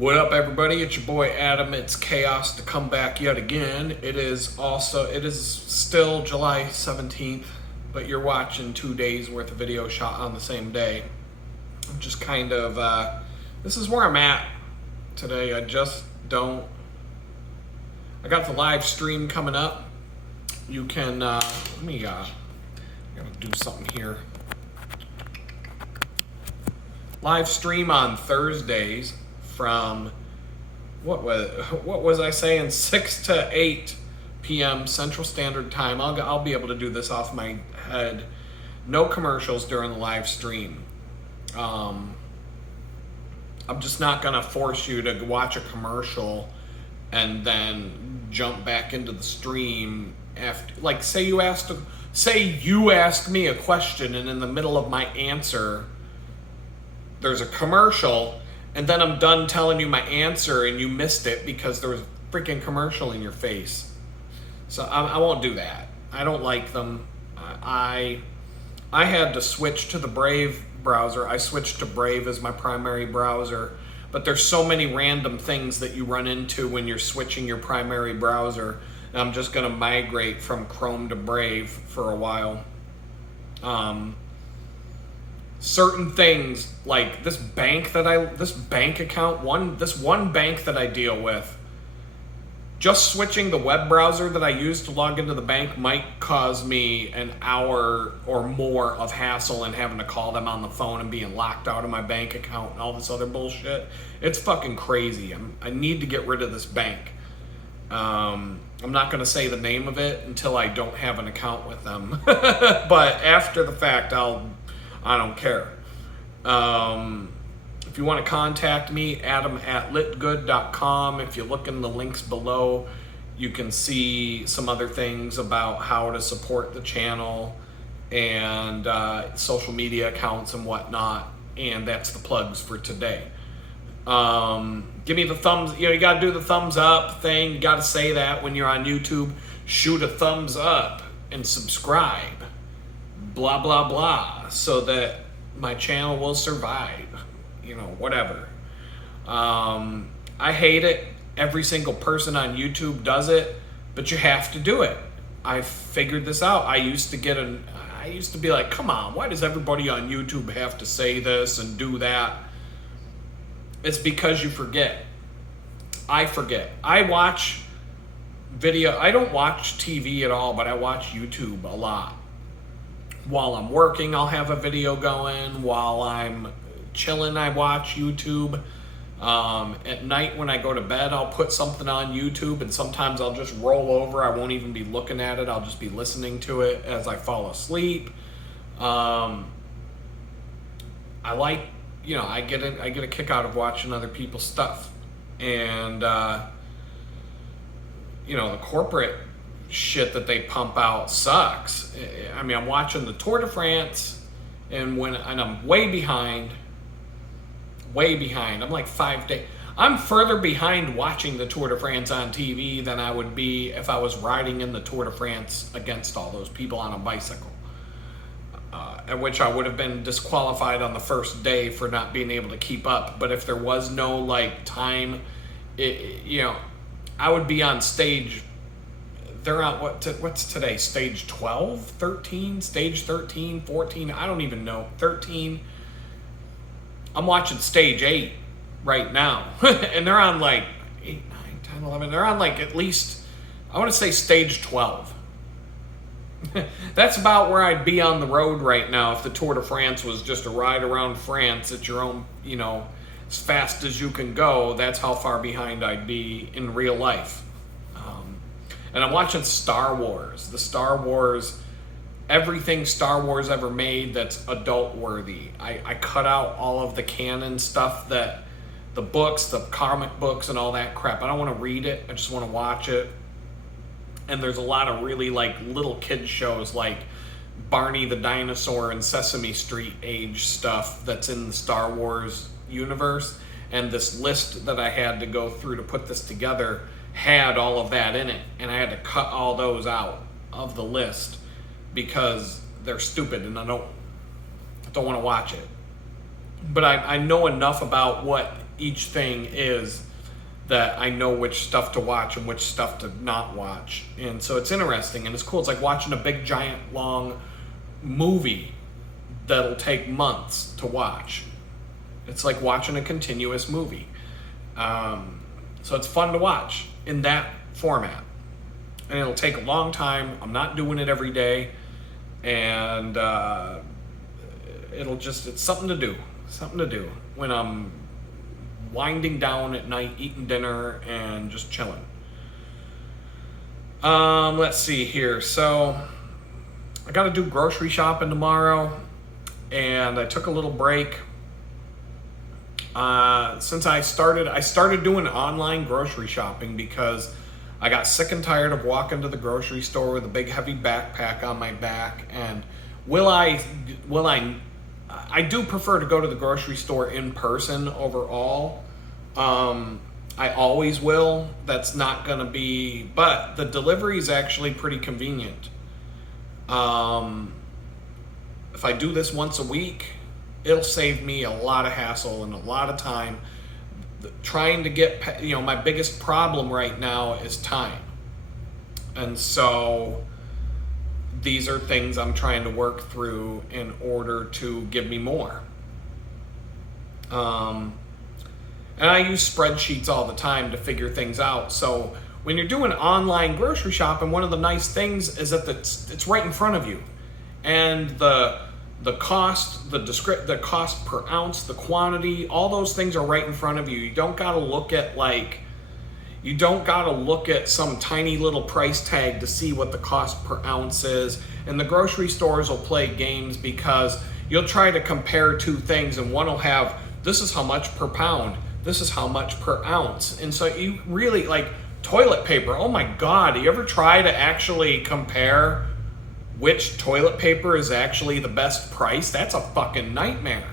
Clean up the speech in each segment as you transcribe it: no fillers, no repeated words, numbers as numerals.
What up, everybody? It's your boy Adam. It's chaos to come back yet again. It is still July 17th, but you're watching 2 days worth of video shot on the same day. I'm just kind of, this is where I'm at today. I got the live stream coming up. You can, I gotta do something here. Live stream on Thursdays from, what was I saying, 6 to 8 p.m. Central Standard Time. I'll be able to do this off my head. No commercials during the live stream. I'm just not gonna force you to watch a commercial and then jump back into the stream after. Like, say you ask me a question, and in the middle of my answer there's a commercial, and then I'm done telling you my answer and you missed it because there was a freaking commercial in your face. So I won't do that. I don't like them. I had to switch to the Brave browser. I switched to Brave as my primary browser, but there's so many random things that you run into when you're switching your primary browser. And I'm just gonna migrate from Chrome to Brave for a while. Certain things like this bank account, this one bank that I deal with, just switching the web browser that I use to log into the bank might cause me an hour or more of hassle and having to call them on the phone and being locked out of my bank account and all this other bullshit. It's fucking crazy. I need to get rid of this bank. I'm not going to say the name of it until I don't have an account with them. But after the fact, I don't care. If you want to contact me, adam@litgood.com. If you look in the links below, you can see some other things about how to support the channel and social media accounts and whatnot. And that's the plugs for today. Give me the thumbs. You got to do the thumbs up thing. You got to say that when you're on YouTube. Shoot a thumbs up and subscribe. Blah, blah, blah. So that my channel will survive. Whatever. I hate it. Every single person on YouTube does it, but you have to do it. I figured this out. I used to be like, come on, why does everybody on YouTube have to say this and do that? It's because you forget. I forget. I watch video. I don't watch TV at all, but I watch YouTube a lot. While I'm working, I'll have a video going. While I'm chilling, I watch YouTube. At night when I go to bed, I'll put something on YouTube, and sometimes I'll just roll over. I won't even be looking at it. I'll just be listening to it as I fall asleep. I like, I get a kick out of watching other people's stuff. And the corporate shit that they pump out sucks. I mean, I'm watching the Tour de France, and I'm way behind. I'm like 5 days. I'm further behind watching the Tour de France on TV than I would be if I was riding in the Tour de France against all those people on a bicycle. At which I would have been disqualified on the first day for not being able to keep up. But if there was no time, I would be on stage. They're on what's today? Stage 12, 13, stage 13, 14. I don't even know. 13. I'm watching stage 8 right now. And they're on 8, 9, 10, 11. They're on at least, I want to say stage 12. That's about where I'd be on the road right now if the Tour de France was just a ride around France at your own, as fast as you can go. That's how far behind I'd be in real life. And I'm watching Star Wars. Everything Star Wars ever made that's adult worthy. I cut out all of the canon stuff, that the books, the comic books and all that crap. I don't want to read it. I just want to watch it. And there's a lot of really little kid shows like Barney the Dinosaur and Sesame Street age stuff that's in the Star Wars universe. And this list that I had to go through to put this together had all of that in it. And I had to cut all those out of the list because they're stupid and I don't want to watch it. But I know enough about what each thing is, that I know which stuff to watch and which stuff to not watch. And so it's interesting and it's cool. It's like watching a big, giant, long movie that'll take months to watch. It's like watching a continuous movie. So it's fun to watch in that format. And it'll take a long time. I'm not doing it every day. And it's something to do. Something to do when I'm winding down at night, eating dinner, and just chilling. Let's see here. So I got to do grocery shopping tomorrow, and I took a little break. Since I started doing online grocery shopping because I got sick and tired of walking to the grocery store with a big heavy backpack on my back. And I do prefer to go to the grocery store in person overall. I always will. That's not going to be, but the delivery is actually pretty convenient. If I do this once a week, it'll save me a lot of hassle and a lot of time. Trying to get, my biggest problem right now is time. And so these are things I'm trying to work through in order to give me more. And I use spreadsheets all the time to figure things out. So when you're doing online grocery shopping, one of the nice things is that it's right in front of you. And the cost, the cost per ounce, the quantity, all those things are right in front of you. You don't gotta look at some tiny little price tag to see what the cost per ounce is. And the grocery stores will play games because you'll try to compare two things and one will have, this is how much per pound, this is how much per ounce. And so you really, like toilet paper, oh my God, do you ever try to actually compare which toilet paper is actually the best price? That's a fucking nightmare.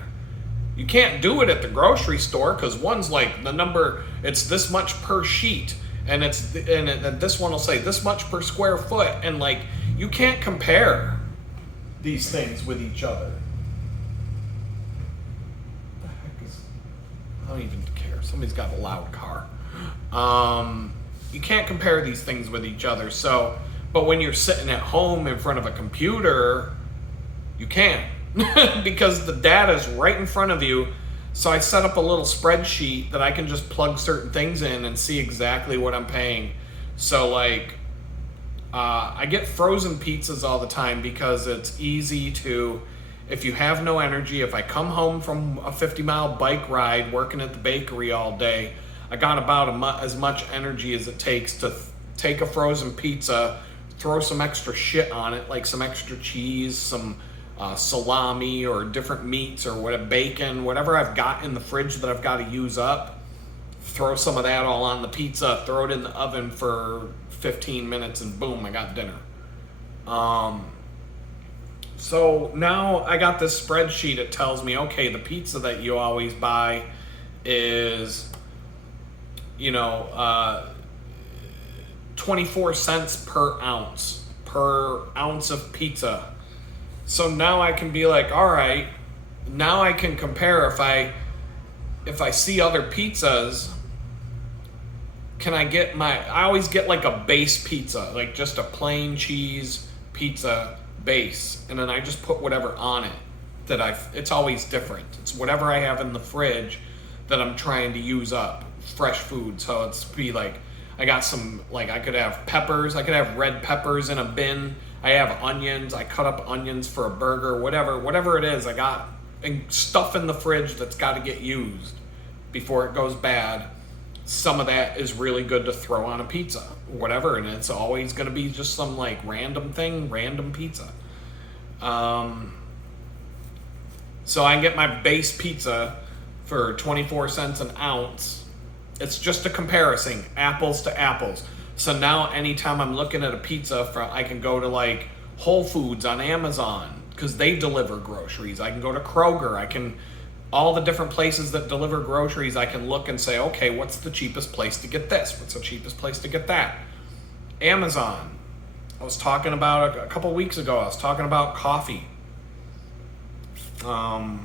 You can't do it at the grocery store because one's like the number, it's this much per sheet, and this one will say this much per square foot, and like you can't compare these things with each other. What the heck is? I don't even care. Somebody's got a loud car. You can't compare these things with each other. So, but when you're sitting at home in front of a computer, you can. Because the data is right in front of you. So I set up a little spreadsheet that I can just plug certain things in and see exactly what I'm paying. So like, I get frozen pizzas all the time because it's easy to, if you have no energy, if I come home from a 50-mile bike ride working at the bakery all day, I got about as much energy as it takes to take a frozen pizza, throw some extra shit on it, like some extra cheese, some salami or different meats or whatever, bacon, whatever I've got in the fridge that I've got to use up, throw some of that all on the pizza, throw it in the oven for 15 minutes and boom, I got dinner. So now I got this spreadsheet. It tells me, okay, the pizza that you always buy is, 24 cents per ounce of pizza. So now I can be like, all right, now I can compare if I see other pizzas, I always get like a base pizza, like just a plain cheese pizza base. And then I just put whatever on it it's always different. It's whatever I have in the fridge that I'm trying to use up, fresh food. So it's be like, I got some, like I could have peppers, I could have red peppers in a bin. I have onions, I cut up onions for a burger, whatever it is, I got stuff in the fridge that's got to get used before it goes bad. Some of that is really good to throw on a pizza, whatever, and it's always going to be just some like random pizza. So I get my base pizza for 24 cents an ounce. It's just a comparison, apples to apples. So now anytime I'm looking at a pizza, I can go to like Whole Foods on Amazon because they deliver groceries. I can go to Kroger. All the different places that deliver groceries, I can look and say, okay, what's the cheapest place to get this? What's the cheapest place to get that? Amazon. I was talking about a couple weeks ago, I was talking about coffee. I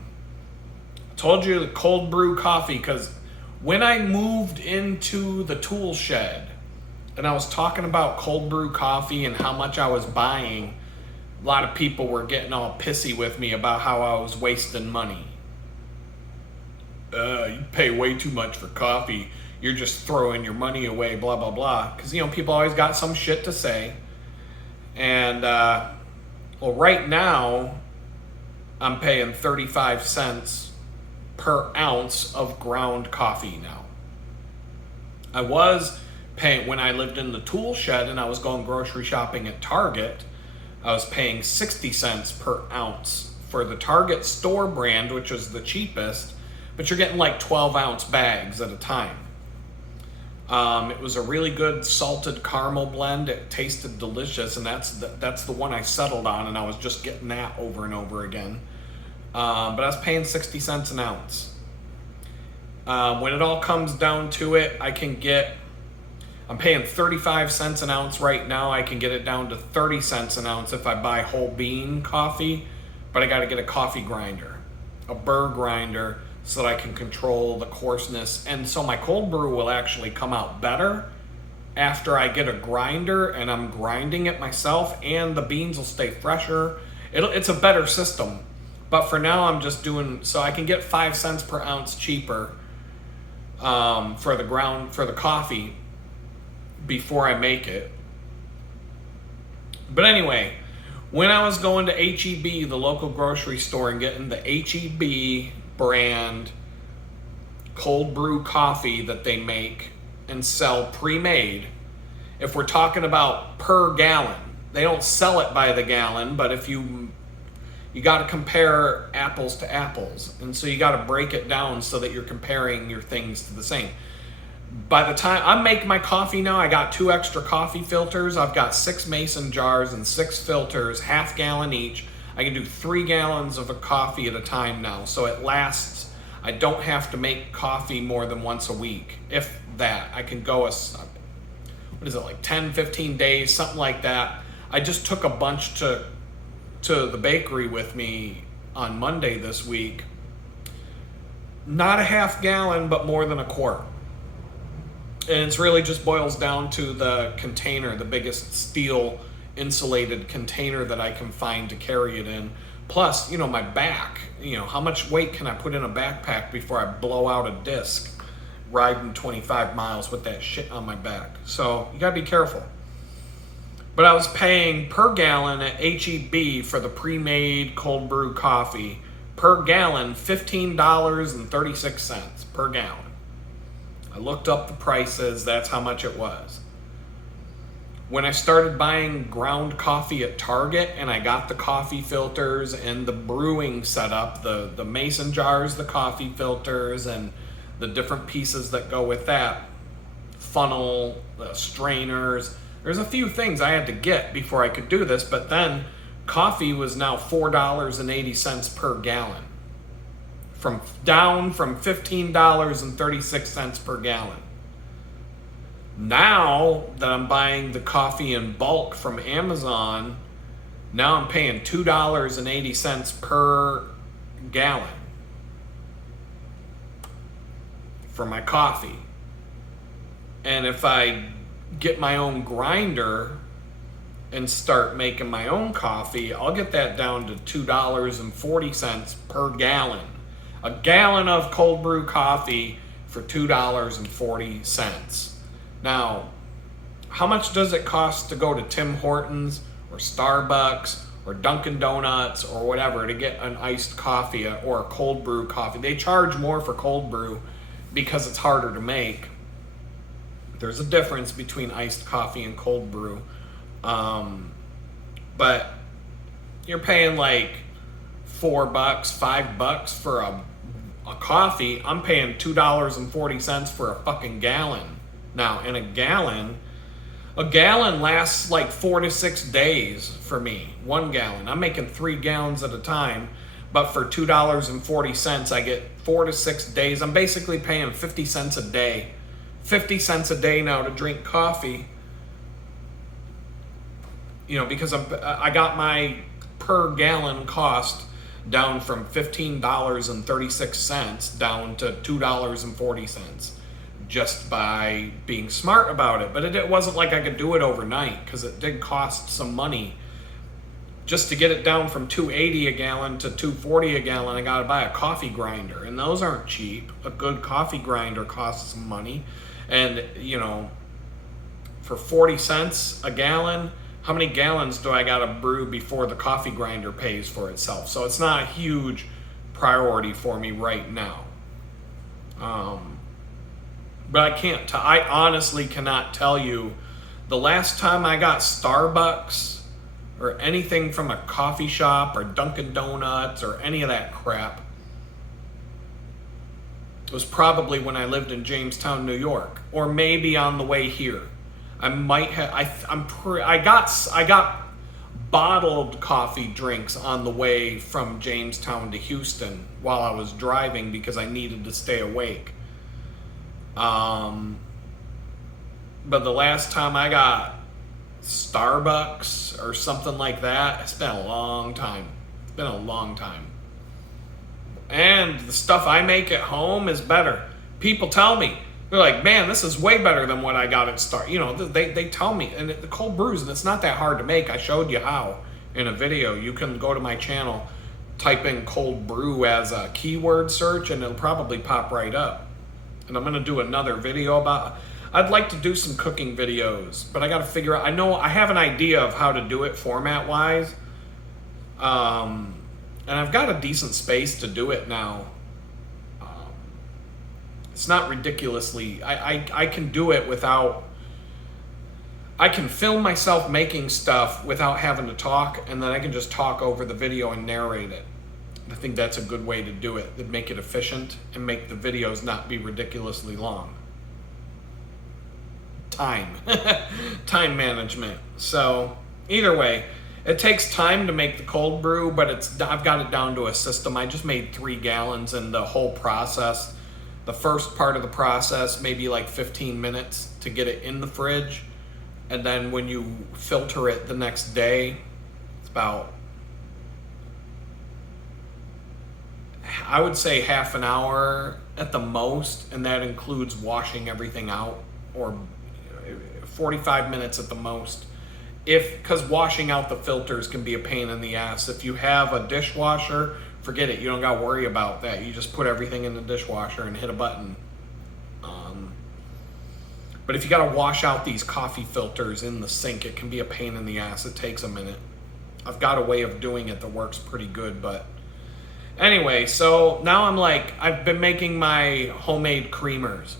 told you the cold brew coffee because When I moved into the tool shed and I was talking about cold brew coffee and how much I was buying, a lot of people were getting all pissy with me about how I was wasting money. You pay way too much for coffee. You're just throwing your money away, blah, blah, blah. Because, people always got some shit to say. And, well, right now, I'm paying 35 cents per ounce of ground coffee now. I was paying, when I lived in the tool shed and I was going grocery shopping at Target, I was paying 60 cents per ounce for the Target store brand, which is the cheapest, but you're getting like 12-ounce bags at a time. It was a really good salted caramel blend. It tasted delicious, and that's the one I settled on, and I was just getting that over and over again. But I was paying 60 cents an ounce. When it all comes down to it, I'm paying 35 cents an ounce right now. I can get it down to 30 cents an ounce if I buy whole bean coffee, but I got to get a coffee grinder, a burr grinder, so that I can control the coarseness. And so my cold brew will actually come out better after I get a grinder and I'm grinding it myself, and the beans will stay fresher. It's a better system. But for now, I'm just doing, so I can get 5 cents per ounce cheaper for the coffee before I make it. But anyway, when I was going to H-E-B, the local grocery store, and getting the H-E-B brand cold brew coffee that they make and sell pre-made, if we're talking about per gallon, they don't sell it by the gallon, but if you got to compare apples to apples, and so you got to break it down so that you're comparing your things to the same. By the time I make my coffee now, I got 2 extra coffee filters. I've got 6 mason jars and 6 filters, half gallon each. I can do 3 gallons of a coffee at a time now, so it lasts. I don't have to make coffee more than once a week, if that. I can go like 10, 15 days, something like that. I just took a bunch to the bakery with me on Monday this week. Not a half gallon, but more than a quart. And it's really just boils down to the container, the biggest steel insulated container that I can find to carry it in. Plus, my back, how much weight can I put in a backpack before I blow out a disc riding 25 miles with that shit on my back? So you gotta be careful. But I was paying per gallon at H-E-B for the pre-made cold brew coffee, per gallon, $15.36 per gallon. I looked up the prices, that's how much it was. When I started buying ground coffee at Target and I got the coffee filters and the brewing setup, the mason jars, the coffee filters, and the different pieces that go with that, funnel, the strainers, there's a few things I had to get before I could do this, but then coffee was now $4.80 per gallon. Down from $15.36 per gallon. Now that I'm buying the coffee in bulk from Amazon, now I'm paying $2.80 per gallon for my coffee. And if I get my own grinder and start making my own coffee, I'll get that down to $2.40 per gallon. A gallon of cold brew coffee for $2.40. Now, how much does it cost to go to Tim Hortons or Starbucks or Dunkin' Donuts or whatever to get an iced coffee or a cold brew coffee? They charge more for cold brew because it's harder to make. There's a difference between iced coffee and cold brew. But you're paying like $4, $5 for a coffee. I'm paying $2.40 for a fucking gallon. Now, in a gallon lasts like 4 to 6 days for me. 1 gallon. I'm making 3 gallons at a time, but for $2.40, I get 4 to 6 days. I'm basically paying 50 cents a day. 50 cents a day now to drink coffee. Because I got my per gallon cost down from $15.36 down to $2.40 just by being smart about it. But it wasn't like I could do it overnight, because it did cost some money. Just to get it down from $2.80 a gallon to $2.40 a gallon, I got to buy a coffee grinder, and those aren't cheap. A good coffee grinder costs some money, and for 40 cents a gallon, how many gallons do I got to brew before the coffee grinder pays for itself? So it's not a huge priority for me right now. But I honestly cannot tell you the last time I got Starbucks or anything from a coffee shop or Dunkin' Donuts or any of that crap. It was probably when I lived in Jamestown, New York, or maybe on the way here. I might have. I got bottled coffee drinks on the way from Jamestown to Houston while I was driving because I needed to stay awake. But the last time I got Starbucks or something like that, it's been a long time. And the stuff I make at home is better. People tell me, they're like, man, this is way better than what I got at they tell me. And the cold brews, and it's not that hard to make. I showed you how in a video. You can go to my channel, type in cold brew as a keyword search, and it'll probably pop right up. And I'm going to do another video about, I'd like to do some cooking videos, but I got to figure out, I have an idea of how to do it format wise. And I've got a decent space to do it now. It's not ridiculously, I can do it without, I can film myself making stuff without having to talk, and then I can just talk over the video and narrate it. I think that's a good way to do it, to make it efficient and make the videos not be ridiculously long. Time management. So either way, it takes time to make the cold brew, but I've got it down to a system. I just made 3 gallons, and the whole process, the first part of the process, maybe like 15 minutes to get it in the fridge. And then when you filter it the next day, it's about, I would say half an hour at the most, and that includes washing everything out, or 45 minutes at the most. Because washing out the filters can be a pain in the ass. If you have a dishwasher, forget it. You don't got to worry about that. You just put everything in the dishwasher and hit a button. But if you got to wash out these coffee filters in the sink, it can be a pain in the ass. It takes a minute. I've got a way of doing it that works pretty good, but anyway, so now I've been making my homemade creamers,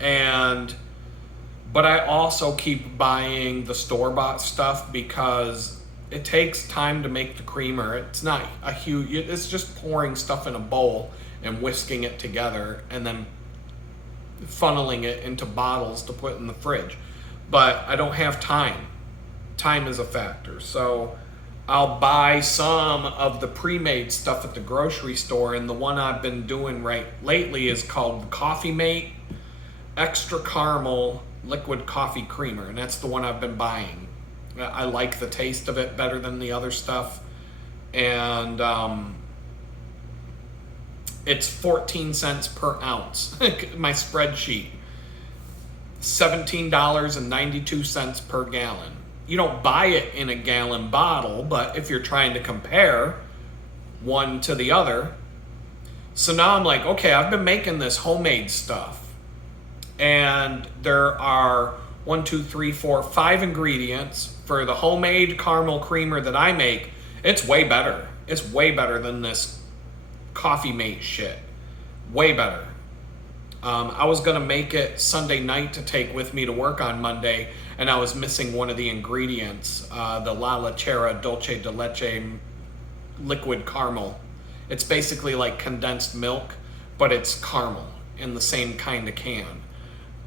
but I also keep buying the store-bought stuff because it takes time to make the creamer. It's not a huge, it's just pouring stuff in a bowl and whisking it together and then funneling it into bottles to put in the fridge. But I don't have time. Time is a factor. So I'll buy some of the pre-made stuff at the grocery store, and the one I've been doing lately is called the Coffee Mate Extra Caramel Liquid Coffee Creamer, and that's the one I've been buying. I like the taste of it better than the other stuff, and it's 14 cents per ounce. My spreadsheet, $17.92 per gallon. You don't buy it in a gallon bottle, but if you're trying to compare one to the other. So now I'm like, okay, I've been making this homemade stuff, and there are 5 ingredients for the homemade caramel creamer that I make. It's way better. It's way better than this Coffee Mate shit. Way better. I was gonna make it Sunday night to take with me to work on Monday, and I was missing one of the ingredients, the La Lechera Dulce de Leche liquid caramel. It's basically like condensed milk, but it's caramel in the same kind of can.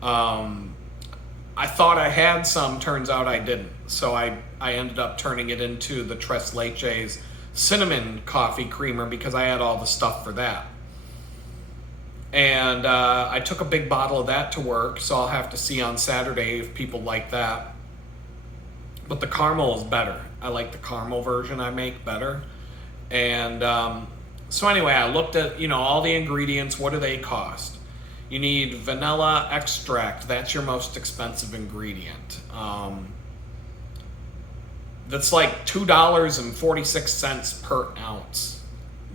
I thought I had some, turns out I didn't. So I ended up turning it into the Tres Leches cinnamon coffee creamer because I had all the stuff for that. And I took a big bottle of that to work, so I'll have to see on Saturday if people like that. But the caramel is better. I like the caramel version I make better. And so anyway, I looked at, all the ingredients. What do they cost? You need vanilla extract. That's your most expensive ingredient. That's like $2.46 per ounce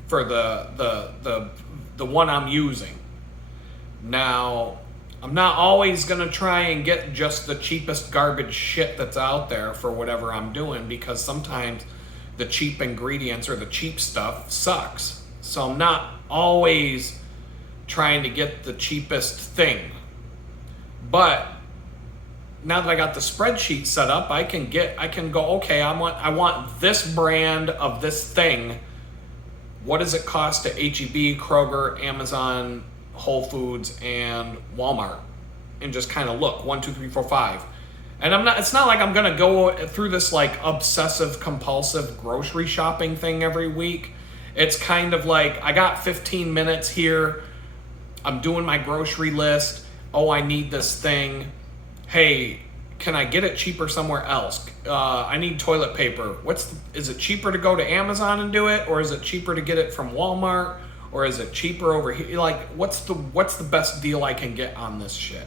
for the one I'm using. Now, I'm not always going to try and get just the cheapest garbage shit that's out there for whatever I'm doing, because sometimes the cheap ingredients or the cheap stuff sucks. So I'm not always trying to get the cheapest thing. But now that I got the spreadsheet set up, I can go, okay, I want this brand of this thing. What does it cost to HEB, Kroger, Amazon, Whole Foods, and Walmart? And just kind of look, 1, 2, 3, 4, 5. And it's not like I'm going to go through this like obsessive compulsive grocery shopping thing every week. It's kind of like, I got 15 minutes here. I'm doing my grocery list. Oh, I need this thing. Hey, can I get it cheaper somewhere else? I need toilet paper. Is it cheaper to go to Amazon and do it? Or is it cheaper to get it from Walmart? Or is it cheaper over here? Like, what's the best deal I can get on this shit?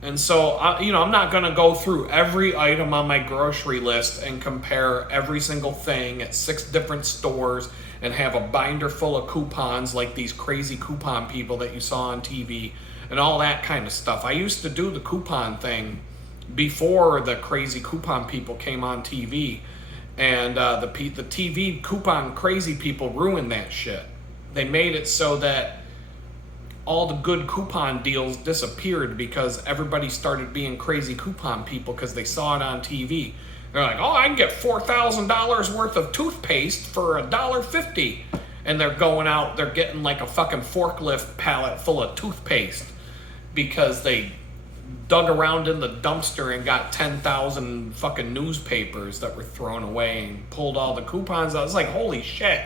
And so, I'm not going to go through every item on my grocery list and compare every single thing at 6 different stores and have a binder full of coupons like these crazy coupon people that you saw on TV and all that kind of stuff. I used to do the coupon thing before the crazy coupon people came on TV. And the TV coupon crazy people ruined that shit. They made it so that all the good coupon deals disappeared because everybody started being crazy coupon people because they saw it on TV. They're like, oh, I can get $4,000 worth of toothpaste for $1.50. And they're going out, they're getting like a fucking forklift pallet full of toothpaste because they dug around in the dumpster and got 10,000 fucking newspapers that were thrown away and pulled all the coupons out. I was like, holy shit.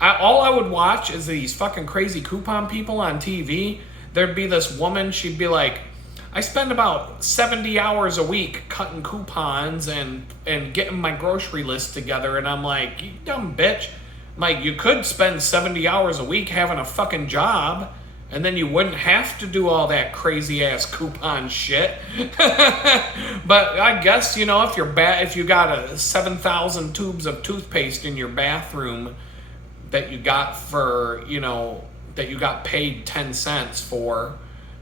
All I would watch is these fucking crazy coupon people on TV. There'd be this woman, she'd be like, I spend about 70 hours a week cutting coupons and getting my grocery list together. And I'm like, you dumb bitch. I'm like, you could spend 70 hours a week having a fucking job, and then you wouldn't have to do all that crazy ass coupon shit. But I guess, if you got 7,000 tubes of toothpaste in your bathroom that you got that you got paid 10 cents for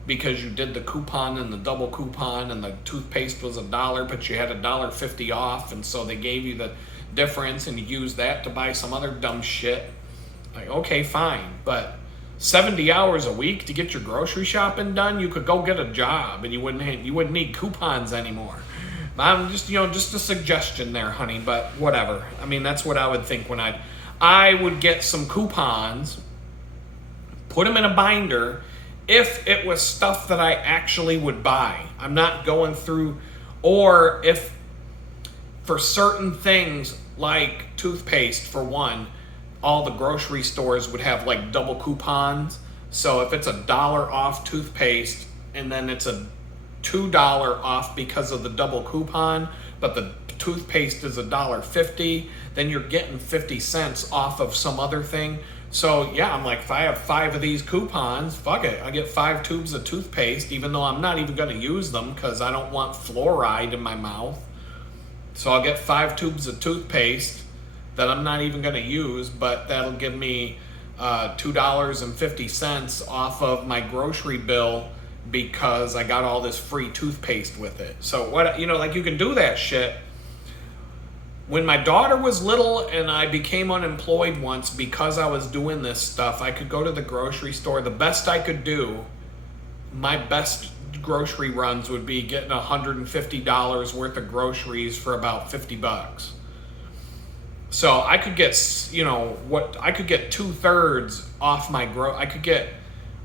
because you did the coupon and the double coupon and the toothpaste was $1, but you had $1.50 off, and so they gave you the difference and you used that to buy some other dumb shit. Like, okay, fine, but 70 hours a week to get your grocery shopping done, you could go get a job and you wouldn't need coupons anymore. I'm just a suggestion there, honey, but whatever. I mean, that's what I would think when I would get some coupons, put them in a binder if it was stuff that I actually would buy. I'm not going through, or if for certain things like toothpaste, for one, all the grocery stores would have like double coupons. So if it's $1 off toothpaste and then it's a $2 off because of the double coupon, but the toothpaste is $1.50, then you're getting 50 cents off of some other thing. So yeah, I'm like, if I have 5 of these coupons, fuck it, I get 5 tubes of toothpaste, even though I'm not even going to use them because I don't want fluoride in my mouth. So I'll get 5 tubes of toothpaste that I'm not even going to use, but that'll give me $2.50 off of my grocery bill because I got all this free toothpaste with it. So what, you can do that shit. When my daughter was little and I became unemployed once because I was doing this stuff, I could go to the grocery store. The best I could do, my best grocery runs would be getting $150 worth of groceries for about $50. So I could get, I could get 2/3 off my I could get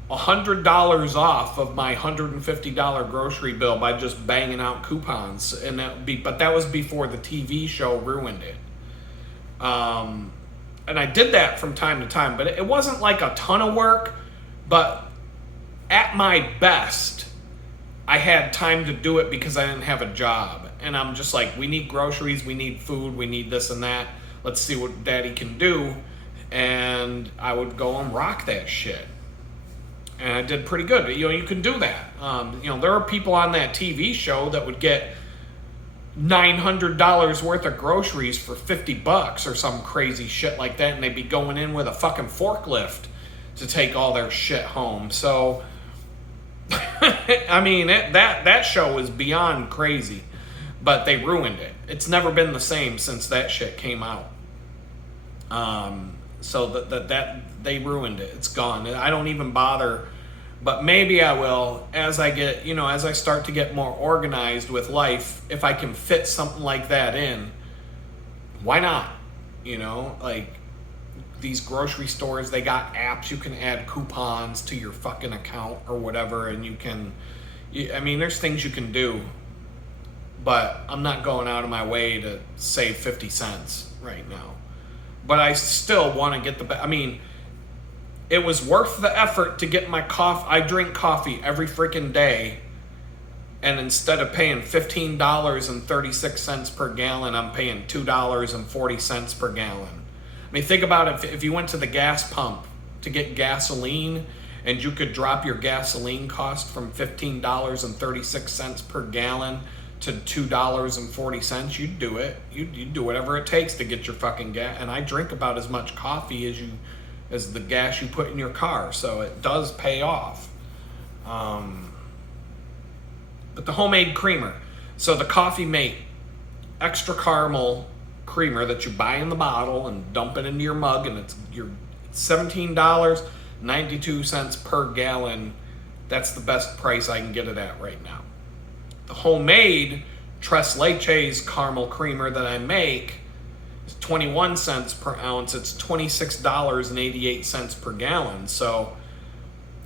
$100 off of my $150 grocery bill by just banging out coupons, and but that was before the TV show ruined it. And I did that from time to time, but it wasn't like a ton of work. But at my best, I had time to do it because I didn't have a job, and I'm just like, we need groceries, we need food, we need this and that. let's see what daddy can do. And I would go and rock that shit. And I did pretty good. You know, you can do that. You know, there are people on that TV show that would get $900 worth of groceries for $50 or some crazy shit like that, and they'd be going in with a fucking forklift to take all their shit home. So, I mean, that show was beyond crazy, but they ruined it. It's never been the same since that shit came out. So that they ruined it. It's gone. I don't even bother. But maybe I will as I get, you know, as I start to get more organized with life. If I can fit something like that in, why not? You know, like these grocery stores, they got apps. You can add coupons to your fucking account or whatever, and you can. I mean, there's things you can do. But I'm not going out of my way to save 50 cents right now. But I still want to get the. I mean, it was worth the effort to get my coffee. I drink coffee every freaking day. And instead of paying $15.36 per gallon, I'm paying $2.40 per gallon. I mean, think about it. If you went to the gas pump to get gasoline, and you could drop your gasoline cost from $15.36 per gallon to $2.40, you'd do it. You'd do whatever it takes to get your fucking gas. And I drink about as much coffee as the gas you put in your car, so it does pay off. But the homemade creamer, so the Coffee Mate extra caramel creamer that you buy in the bottle and dump it into your mug, and it's $17.92 per gallon. That's the best price I can get it at right now. The homemade Tres Leches caramel creamer that I make is 21 cents per ounce. It's $26.88 per gallon. So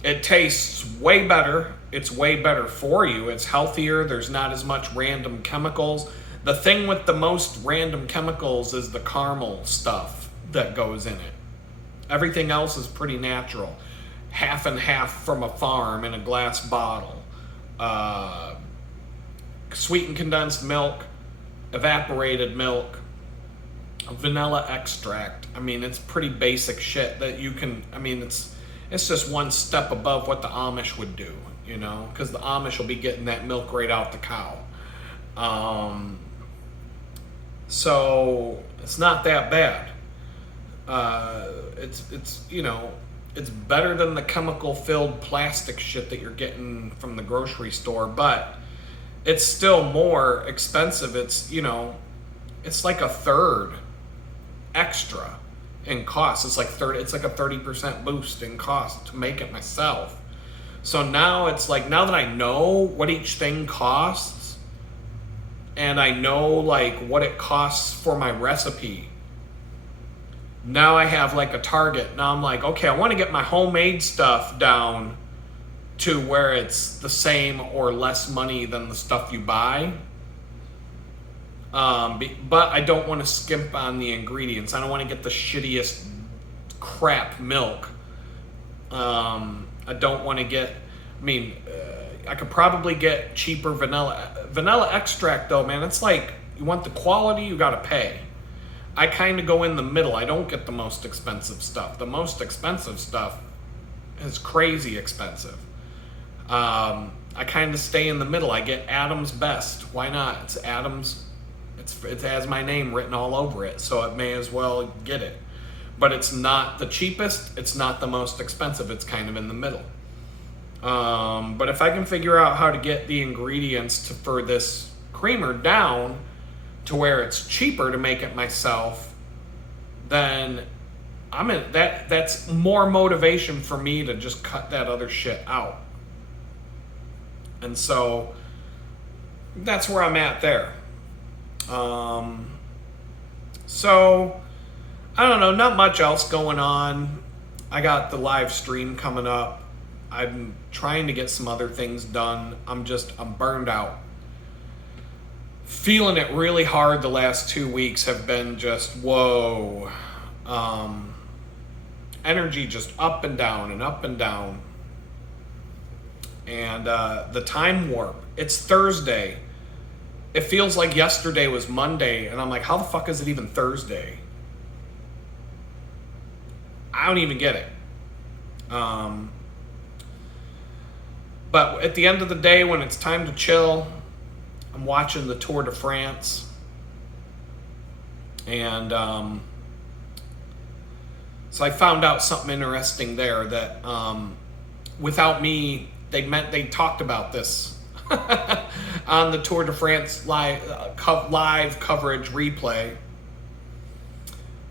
it tastes way better. It's way better for you. It's healthier. There's not as much random chemicals. The thing with the most random chemicals is the caramel stuff that goes in it. Everything else is pretty natural. Half and half from a farm in a glass bottle. Sweetened condensed milk, evaporated milk, vanilla extract. I mean, it's pretty basic shit that you can, I mean, it's just one step above what the Amish would do, you know, because the Amish will be getting that milk right out the cow. So it's not that bad. It's you know, it's better than the chemical filled plastic shit that you're getting from the grocery store, but it's still more expensive. It's, you know, it's like a third extra in cost. It's like it's like a 30% boost in cost to make it myself. So now it's like, now that I know what each thing costs, and I know like what it costs for my recipe, now I have like a target. Now I'm like, okay, I want to get my homemade stuff down to where it's the same or less money than the stuff you buy. But I don't want to skimp on the ingredients. I don't want to get the shittiest crap milk. I don't want to get, I mean, I could probably get cheaper vanilla extract though, man. It's like, you want the quality, you gotta pay. I kind of go in the middle. I don't get the most expensive stuff. The most expensive stuff is crazy expensive. I kind of stay in the middle. I get Adam's Best. Why not? It's Adam's. It has my name written all over it, so it may as well get it. But it's not the cheapest. It's not the most expensive. It's kind of in the middle. But if I can figure out how to get the ingredients for this creamer down to where it's cheaper to make it myself, then I'm in that. That's more motivation for me to just cut that other shit out. And so that's where I'm at there. So I don't know, not much else going on. I got the live stream coming up. I'm trying to get some other things done. I'm burned out. Feeling it really hard the last 2 weeks have been just, whoa. Energy just up and down and up and down. And the time warp. It's Thursday. It feels like yesterday was Monday, and I'm like, how the fuck is it even Thursday? I don't even get it. But at the end of the day, when it's time to chill, I'm watching the Tour de France. And so I found out something interesting there that without me, they talked about this on the Tour de France live coverage replay.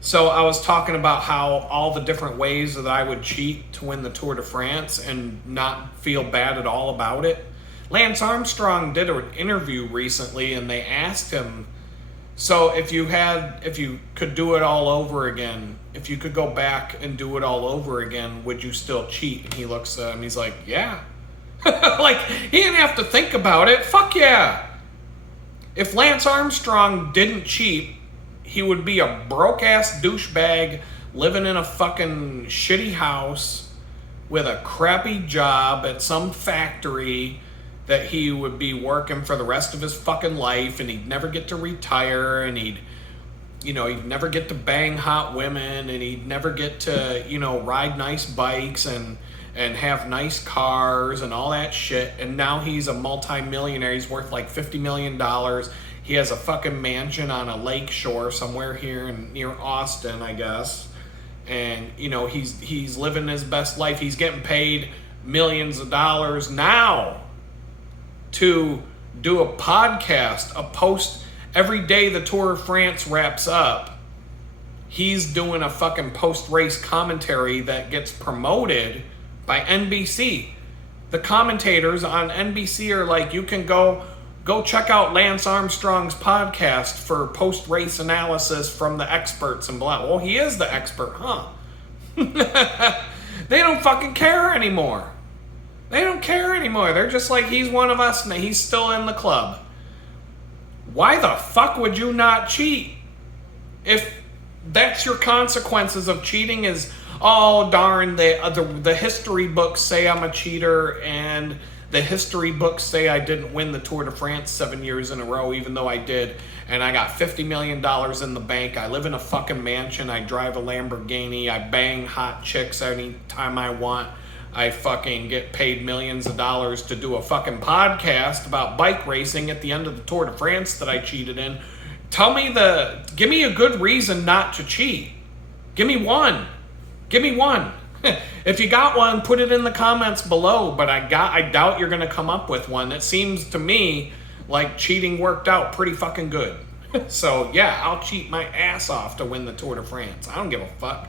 So I was talking about how all the different ways that I would cheat to win the Tour de France and not feel bad at all about it. Lance Armstrong did an interview recently, and they asked him, so if you could do it all over again, if you could go back and do it all over again, would you still cheat? And he looks at him, he's like, yeah. Like, he didn't have to think about it. Fuck yeah. If Lance Armstrong didn't cheat, he would be a broke-ass douchebag living in a fucking shitty house with a crappy job at some factory that he would be working for the rest of his fucking life, and he'd never get to retire, and he'd never get to bang hot women, and he'd never get to, ride nice bikes and have nice cars and all that shit. And now he's a multi-millionaire. He's worth like $50 million. He has a fucking mansion on a lake shore somewhere here near Austin, I guess. And, he's living his best life. He's getting paid millions of dollars now to do a podcast, a post every day the Tour de France wraps up. He's doing a fucking post-race commentary that gets promoted by NBC. The commentators on NBC are like, you can go check out Lance Armstrong's podcast for post-race analysis from the experts and blah. Well, he is the expert, huh? They don't fucking care anymore. They don't care anymore. They're just like, he's one of us and he's still in the club. Why the fuck would you not cheat? If that's your consequences of cheating is, oh darn, the history books say I'm a cheater, and the history books say I didn't win the Tour de France 7 years in a row, even though I did, and I got $50 million in the bank. I live in a fucking mansion. I drive a Lamborghini. I bang hot chicks anytime I want. I fucking get paid millions of dollars to do a fucking podcast about bike racing at the end of the Tour de France that I cheated in. Give me a good reason not to cheat. Give me one. If you got one, put it in the comments below, but I doubt you're going to come up with one. It seems to me like cheating worked out pretty fucking good. So yeah, I'll cheat my ass off to win the Tour de France. I don't give a fuck.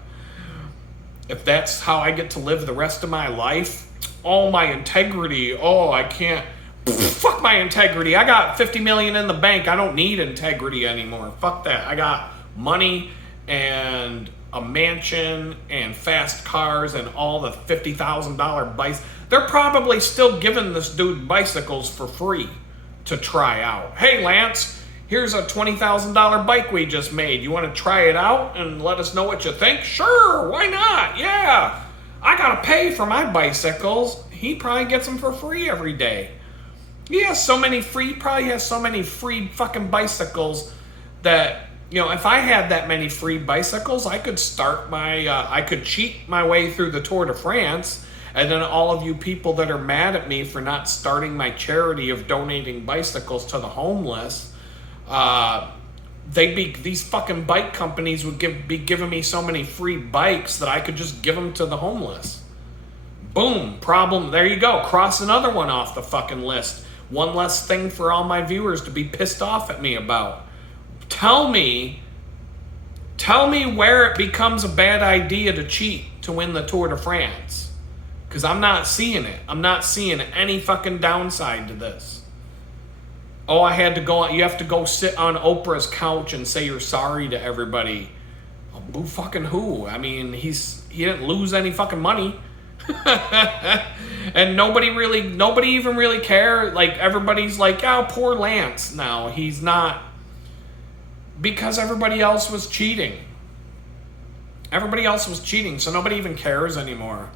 If that's how I get to live the rest of my life, my integrity, I can't. Fuck my integrity. I got $50 million in the bank. I don't need integrity anymore. Fuck that. I got money and a mansion and fast cars and all the $50,000 bikes. They're probably still giving this dude bicycles for free to try out. Hey, Lance, here's a $20,000 bike we just made. You want to try it out and let us know what you think? Sure, why not? Yeah, I gotta pay for my bicycles. He probably gets them for free every day. He has probably has so many free fucking bicycles that, if I had that many free bicycles, I could I could cheat my way through the Tour de France, and then all of you people that are mad at me for not starting my charity of donating bicycles to the homeless, these fucking bike companies would be giving me so many free bikes that I could just give them to the homeless. Boom, problem, there you go, cross another one off the fucking list. One less thing for all my viewers to be pissed off at me about. Tell me where it becomes a bad idea to cheat to win the Tour de France. Because I'm not seeing it. I'm not seeing any fucking downside to this. You have to go sit on Oprah's couch and say you're sorry to everybody. Who fucking who? I mean, he didn't lose any fucking money. And nobody even really cared. Like, everybody's like, oh, poor Lance. No, he's not. Because everybody else was cheating. So nobody even cares anymore.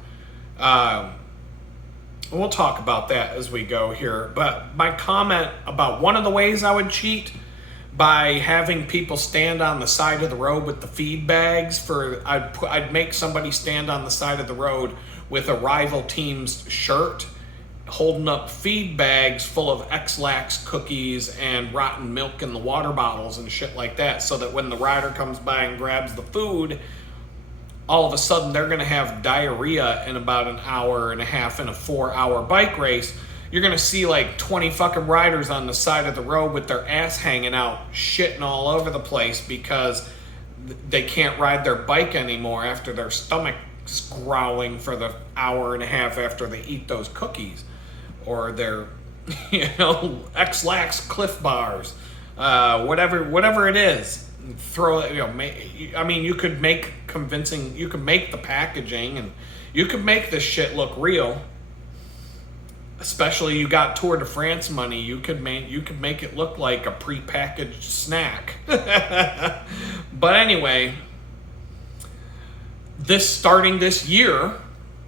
We'll talk about that as we go here. But my comment about one of the ways I would cheat by having people stand on the side of the road with the feed bags. I'd make somebody stand on the side of the road with a rival team's shirt, holding up feed bags full of X-Lax cookies and rotten milk in the water bottles and shit like that, so that when the rider comes by and grabs the food, all of a sudden they're going to have diarrhea in about an hour and a half in a 4-hour bike race. You're going to see like 20 fucking riders on the side of the road with their ass hanging out, shitting all over the place because they can't ride their bike anymore after their stomach's growling for the hour and a half after they eat those cookies or their, X-Lax Cliff Bars, whatever it is. Throw it, you could make the packaging and you could make this shit look real. Especially you got Tour de France money, you could make it look like a prepackaged snack. But anyway, starting this year,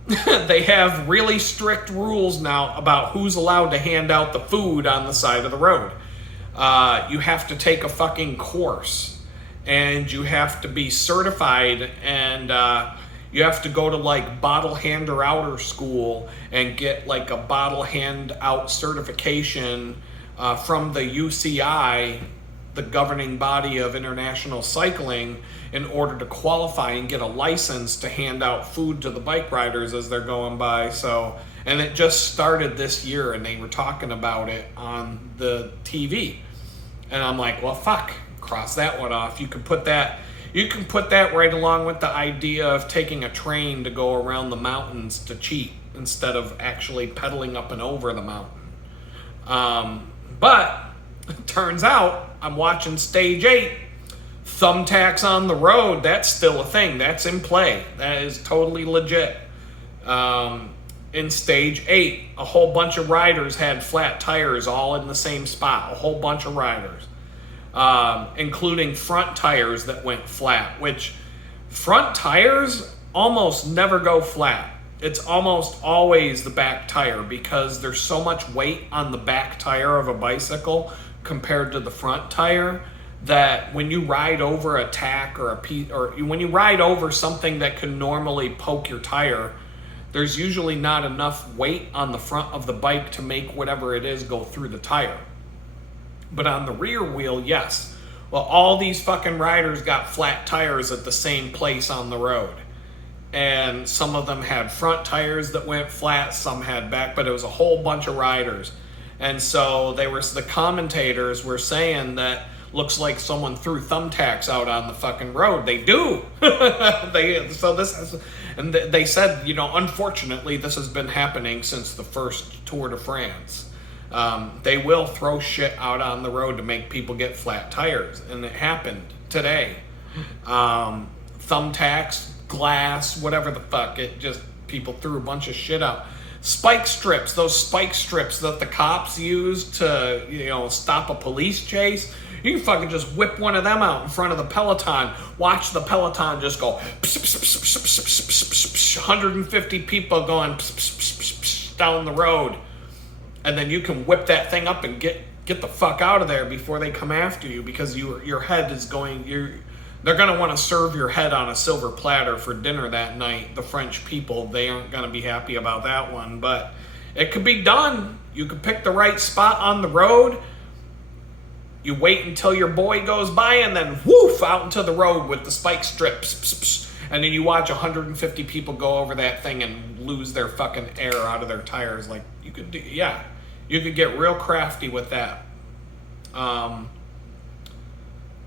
they have really strict rules now about who's allowed to hand out the food on the side of the road. You have to take a fucking course, and you have to be certified, and you have to go to like bottle hander outer school and get like a bottle hand out certification from the UCI, the governing body of international cycling, in order to qualify and get a license to hand out food to the bike riders as they're going by. So, and it just started this year, and they were talking about it on the TV, and I'm like, well, fuck, cross that one off. You can put that right along with the idea of taking a train to go around the mountains to cheat instead of actually pedaling up and over the mountain. But it turns out I'm watching stage 8, thumbtacks on the road. That's still a thing. That's in play. That is totally legit. In stage 8, a whole bunch of riders had flat tires all in the same spot. A whole bunch of riders. Including front tires that went flat, which front tires almost never go flat. It's almost always the back tire because there's so much weight on the back tire of a bicycle compared to the front tire that when you ride over a tack or when you ride over something that can normally poke your tire, there's usually not enough weight on the front of the bike to make whatever it is go through the tire. But on the rear wheel, yes. Well, all these fucking riders got flat tires at the same place on the road. And some of them had front tires that went flat, some had back, but it was a whole bunch of riders. And so the commentators were saying that looks like someone threw thumbtacks out on the fucking road. They do. They said, unfortunately, this has been happening since the first Tour de France. They will throw shit out on the road to make people get flat tires, and it happened today. Thumbtacks, glass, whatever the fuck, people threw a bunch of shit out. Spike strips, those spike strips that the cops use to, stop a police chase. You can fucking just whip one of them out in front of the peloton. Watch the peloton just go, 150 people going down the road. And then you can whip that thing up and get the fuck out of there before they come after you, because your head is they're going to want to serve your head on a silver platter for dinner that night. The French people, they aren't going to be happy about that one, but it could be done. You could pick the right spot on the road. You wait until your boy goes by and then woof out into the road with the spike strips. And then you watch 150 people go over that thing and lose their fucking air out of their tires. Like, you could get real crafty with that.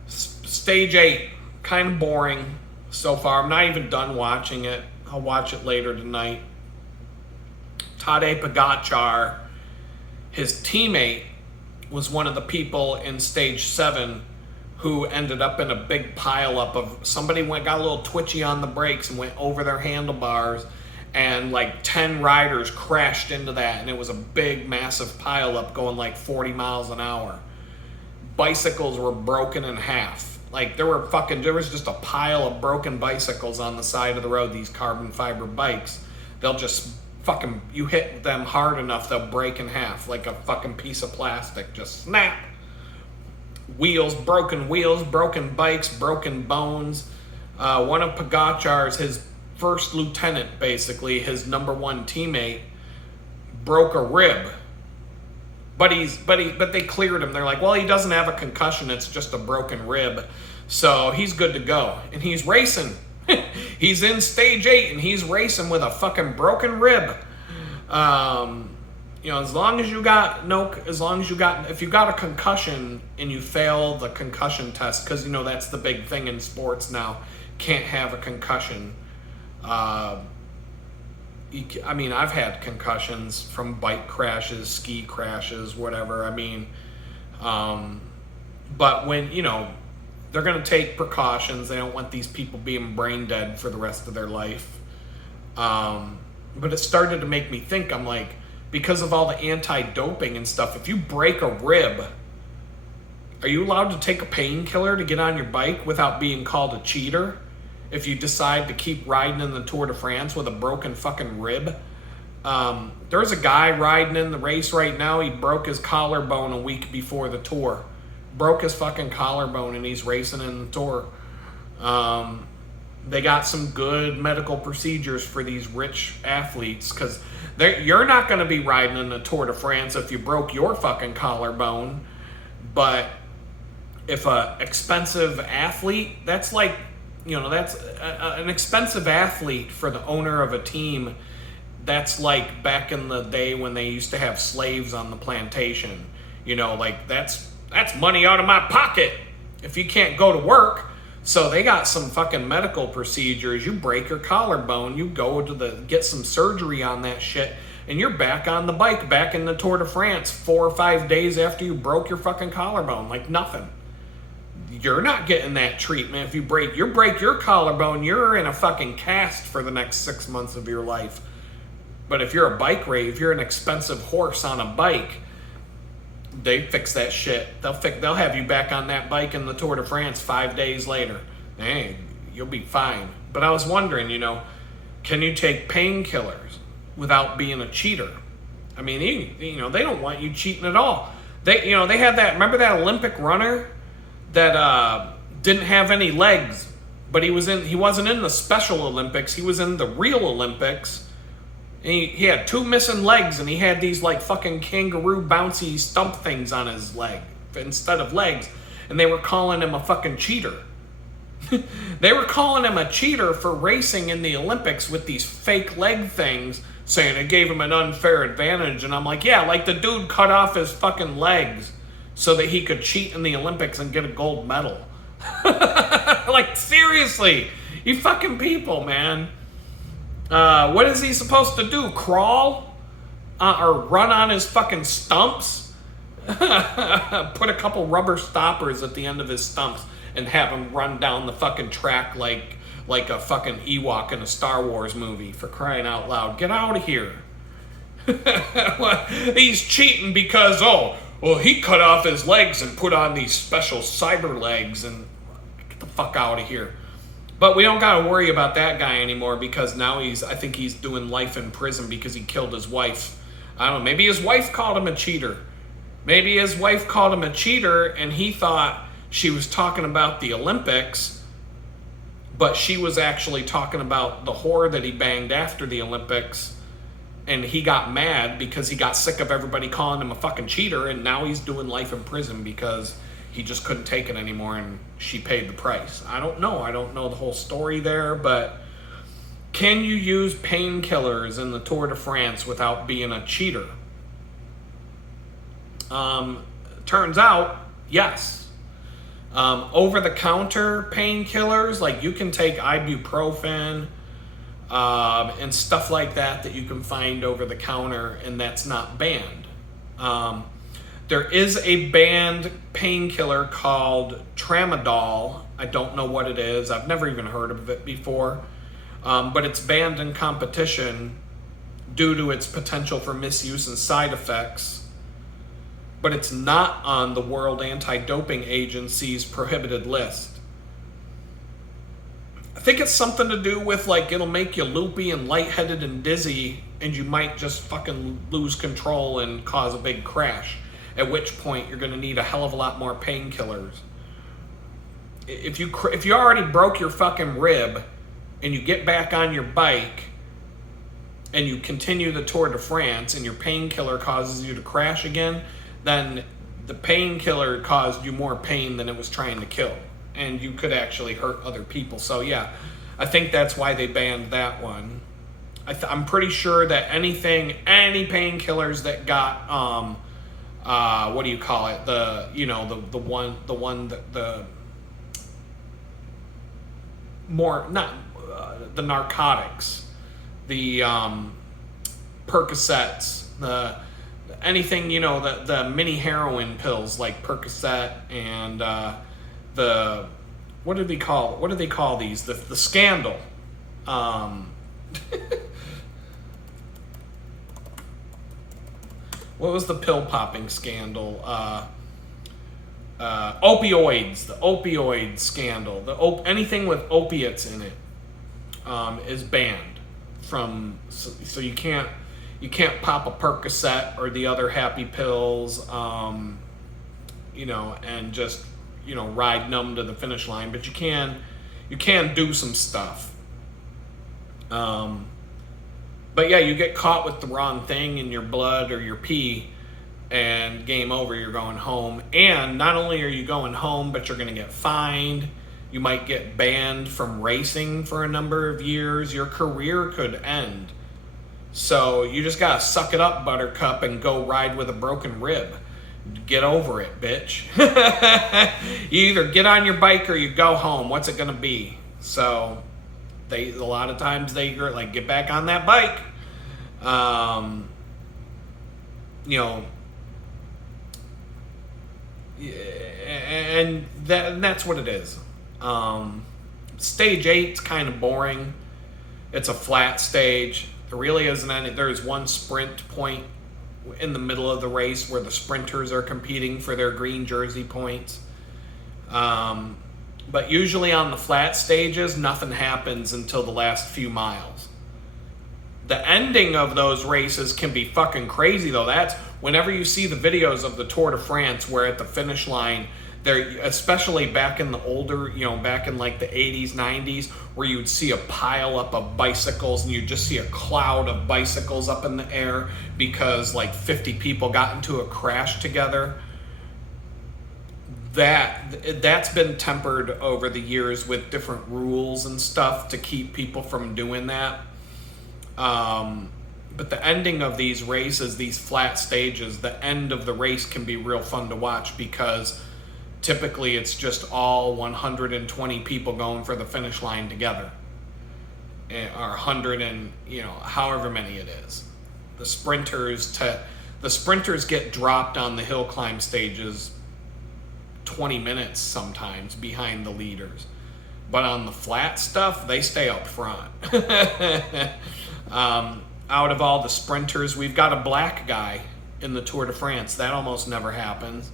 Stage 8, kind of boring so far. I'm not even done watching it. I'll watch it later tonight. Tadej Pogačar, his teammate, was one of the people in stage 7 who ended up in a big pileup of somebody got a little twitchy on the brakes and went over their handlebars, and like 10 riders crashed into that, and it was a big, massive pileup going like 40 miles an hour. Bicycles were broken in half. Like there was just a pile of broken bicycles on the side of the road, these carbon fiber bikes. They'll just you hit them hard enough, they'll break in half like a fucking piece of plastic, just snap. broken wheels, broken bikes, broken bones. One of Pogachar's, his first lieutenant, basically, his number one teammate, broke a rib. But they cleared him. They're like, well, he doesn't have a concussion. It's just a broken rib. So he's good to go. And he's racing. He's in stage 8 and he's racing with a fucking broken rib. As long as you got if you got a concussion and you fail the concussion test, because that's the big thing in sports now, can't have a concussion. I've had concussions from bike crashes, ski crashes, whatever. But when they're going to take precautions, they don't want these people being brain dead for the rest of their life. But it started to make me think. I'm like, because of all the anti-doping and stuff, if you break a rib, are you allowed to take a painkiller to get on your bike without being called a cheater? If you decide to keep riding in the Tour de France with a broken fucking rib. There's a guy riding in the race right now. He broke his collarbone a week before the Tour. Broke his fucking collarbone and he's racing in the Tour. They got some good medical procedures for these rich athletes, because you're not going to be riding in the Tour de France if you broke your fucking collarbone. But if an expensive athlete, that's like, that's an expensive athlete for the owner of a team. That's like back in the day when they used to have slaves on the plantation. That's money out of my pocket if you can't go to work. So they got some fucking medical procedures. You break your collarbone, you go to get some surgery on that shit, and you're back on the bike, back in the Tour de France 4 or 5 days after you broke your fucking collarbone, like nothing. You're not getting that treatment. If you break your collarbone, you're in a fucking cast for the next 6 months of your life. But if you're a bike race, if you're an expensive horse on a bike, they fix that shit. They'll have you back on that bike in the Tour de France 5 days later. Hey, you'll be fine. But I was wondering, can you take painkillers without being a cheater? They don't want you cheating at all. They had that. Remember that Olympic runner that didn't have any legs, but he wasn't in the Special Olympics. He was in the real Olympics. And he had 2 missing legs, and he had these like fucking kangaroo bouncy stump things on his leg instead of legs. And they were calling him a fucking cheater. They were calling him a cheater for racing in the Olympics with these fake leg things, saying it gave him an unfair advantage. And I'm like, yeah, like the dude cut off his fucking legs so that he could cheat in the Olympics and get a gold medal. Like, seriously, you fucking people, man. What is he supposed to do? Crawl? Or run on his fucking stumps? Put a couple rubber stoppers at the end of his stumps and have him run down the fucking track like a fucking Ewok in a Star Wars movie, for crying out loud. Get out of here. He's cheating because, he cut off his legs and put on these special cyber legs, and get the fuck out of here. But we don't got to worry about that guy anymore, because now I think he's doing life in prison because he killed his wife. I don't know, maybe his wife called him a cheater. Maybe his wife called him a cheater and he thought she was talking about the Olympics, but she was actually talking about the whore that he banged after the Olympics. And he got mad because he got sick of everybody calling him a fucking cheater, and now he's doing life in prison because he just couldn't take it anymore, and she paid the price. I don't know the whole story there, but can you use painkillers in the Tour de France without being a cheater? Turns out, yes. Over-the-counter painkillers, like you can take ibuprofen and stuff like that you can find over-the-counter, and that's not banned. There is a banned painkiller called tramadol. I don't know what it is. I've never even heard of it before. But it's banned in competition due to its potential for misuse and side effects. But it's not on the World Anti-Doping Agency's prohibited list. I think it's something to do with, like, it'll make you loopy and lightheaded and dizzy, and you might just fucking lose control and cause a big crash. at which point you're going to need a hell of a lot more painkillers. If you already broke your fucking rib and you get back on your bike and you continue the Tour de France and your painkiller causes you to crash again, then the painkiller caused you more pain than it was trying to kill. And you could actually hurt other people. So yeah, I think that's why they banned that one. I'm pretty sure that any painkillers that got, what do you call it? The narcotics, the Percocets, anything, the mini heroin pills like Percocet and what do they call these? The Scandal. What was the pill popping scandal? Opioids, the opioid scandal. Anything with opiates in it is banned from. So you can't pop a Percocet or the other happy pills, and just ride numb to the finish line. But you can do some stuff. But yeah, you get caught with the wrong thing in your blood or your pee, and game over, you're going home. And not only are you going home, but you're going to get fined. You might get banned from racing for a number of years. Your career could end. So you just got to suck it up, Buttercup, and go ride with a broken rib. Get over it, bitch. You either get on your bike or you go home. What's it going to be? So a lot of times they like, get back on that bike. And that's what it is. Stage 8's kind of boring. It's a flat stage. There really isn't any. There's one sprint point in the middle of the race where the sprinters are competing for their green jersey points. But usually on the flat stages, nothing happens until the last few miles. The ending of those races can be fucking crazy, though. That's whenever you see the videos of the Tour de France where at the finish line, there, especially back in the older, back in like the 80s, 90s, where you would see a pile up of bicycles and you'd just see a cloud of bicycles up in the air because like 50 people got into a crash together. That's been tempered over the years with different rules and stuff to keep people from doing that. But the ending of these races, these flat stages, the end of the race can be real fun to watch because typically it's just all 120 people going for the finish line together. Or 100 and, however many it is. The sprinters get dropped on the hill climb stages 20 minutes sometimes behind the leaders. But on the flat stuff, they stay up front. Out of all the sprinters, we've got a black guy in the Tour de France. That almost never happens.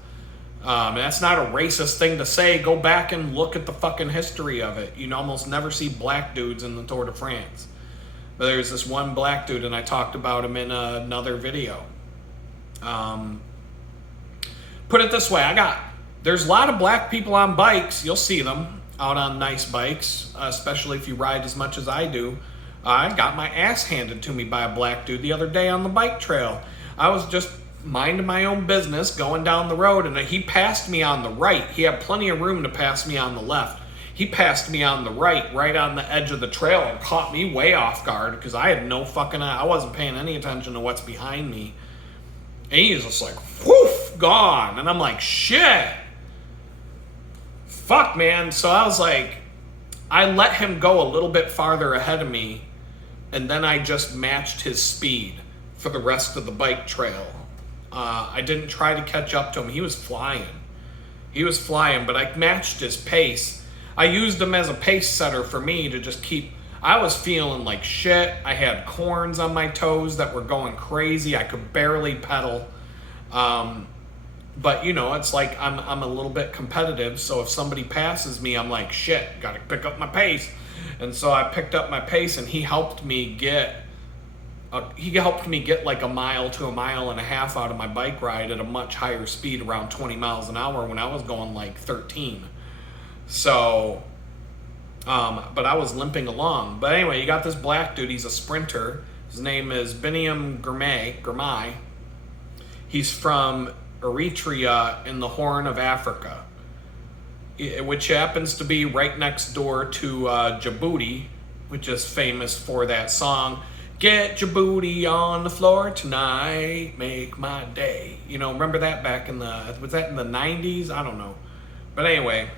That's not a racist thing to say. Go back and look at the fucking history of it. You almost never see black dudes in the Tour de France. But there's this one black dude, and I talked about him in another video. Put it this way, there's a lot of black people on bikes. You'll see them out on nice bikes, especially if you ride as much as I do. I got my ass handed to me by a black dude the other day on the bike trail. I was just minding my own business, going down the road, and he passed me on the right. He had plenty of room to pass me on the left. He passed me on the right on the edge of the trail, and caught me way off guard because I had no fucking, I wasn't paying any attention to what's behind me. And he was just like, whoof, gone. And I'm like, shit. Fuck, man. So I was like, I let him go a little bit farther ahead of me, and then I just matched his speed for the rest of the bike trail. I didn't try to catch up to him. He was flying, but I matched his pace. I used him as a pace setter for me to just keep. I was feeling like shit. I had corns on my toes that were going crazy. I could barely pedal. But it's like I'm a little bit competitive, so if somebody passes me, I'm like, shit, gotta pick up my pace. And so I picked up my pace, and he helped me get he helped me get like a mile to a mile and a half out of my bike ride at a much higher speed, around 20 miles an hour, when I was going like 13. So, but I was limping along. But anyway, you got this black dude. He's a sprinter. His name is Biniam Girmay. He's from Eritrea in the Horn of Africa, which happens to be right next door to Djibouti, which is famous for that song, "Get your booty on the floor tonight, make my day." You know, remember that back in the, was that in the 90s? I don't know. But anyway,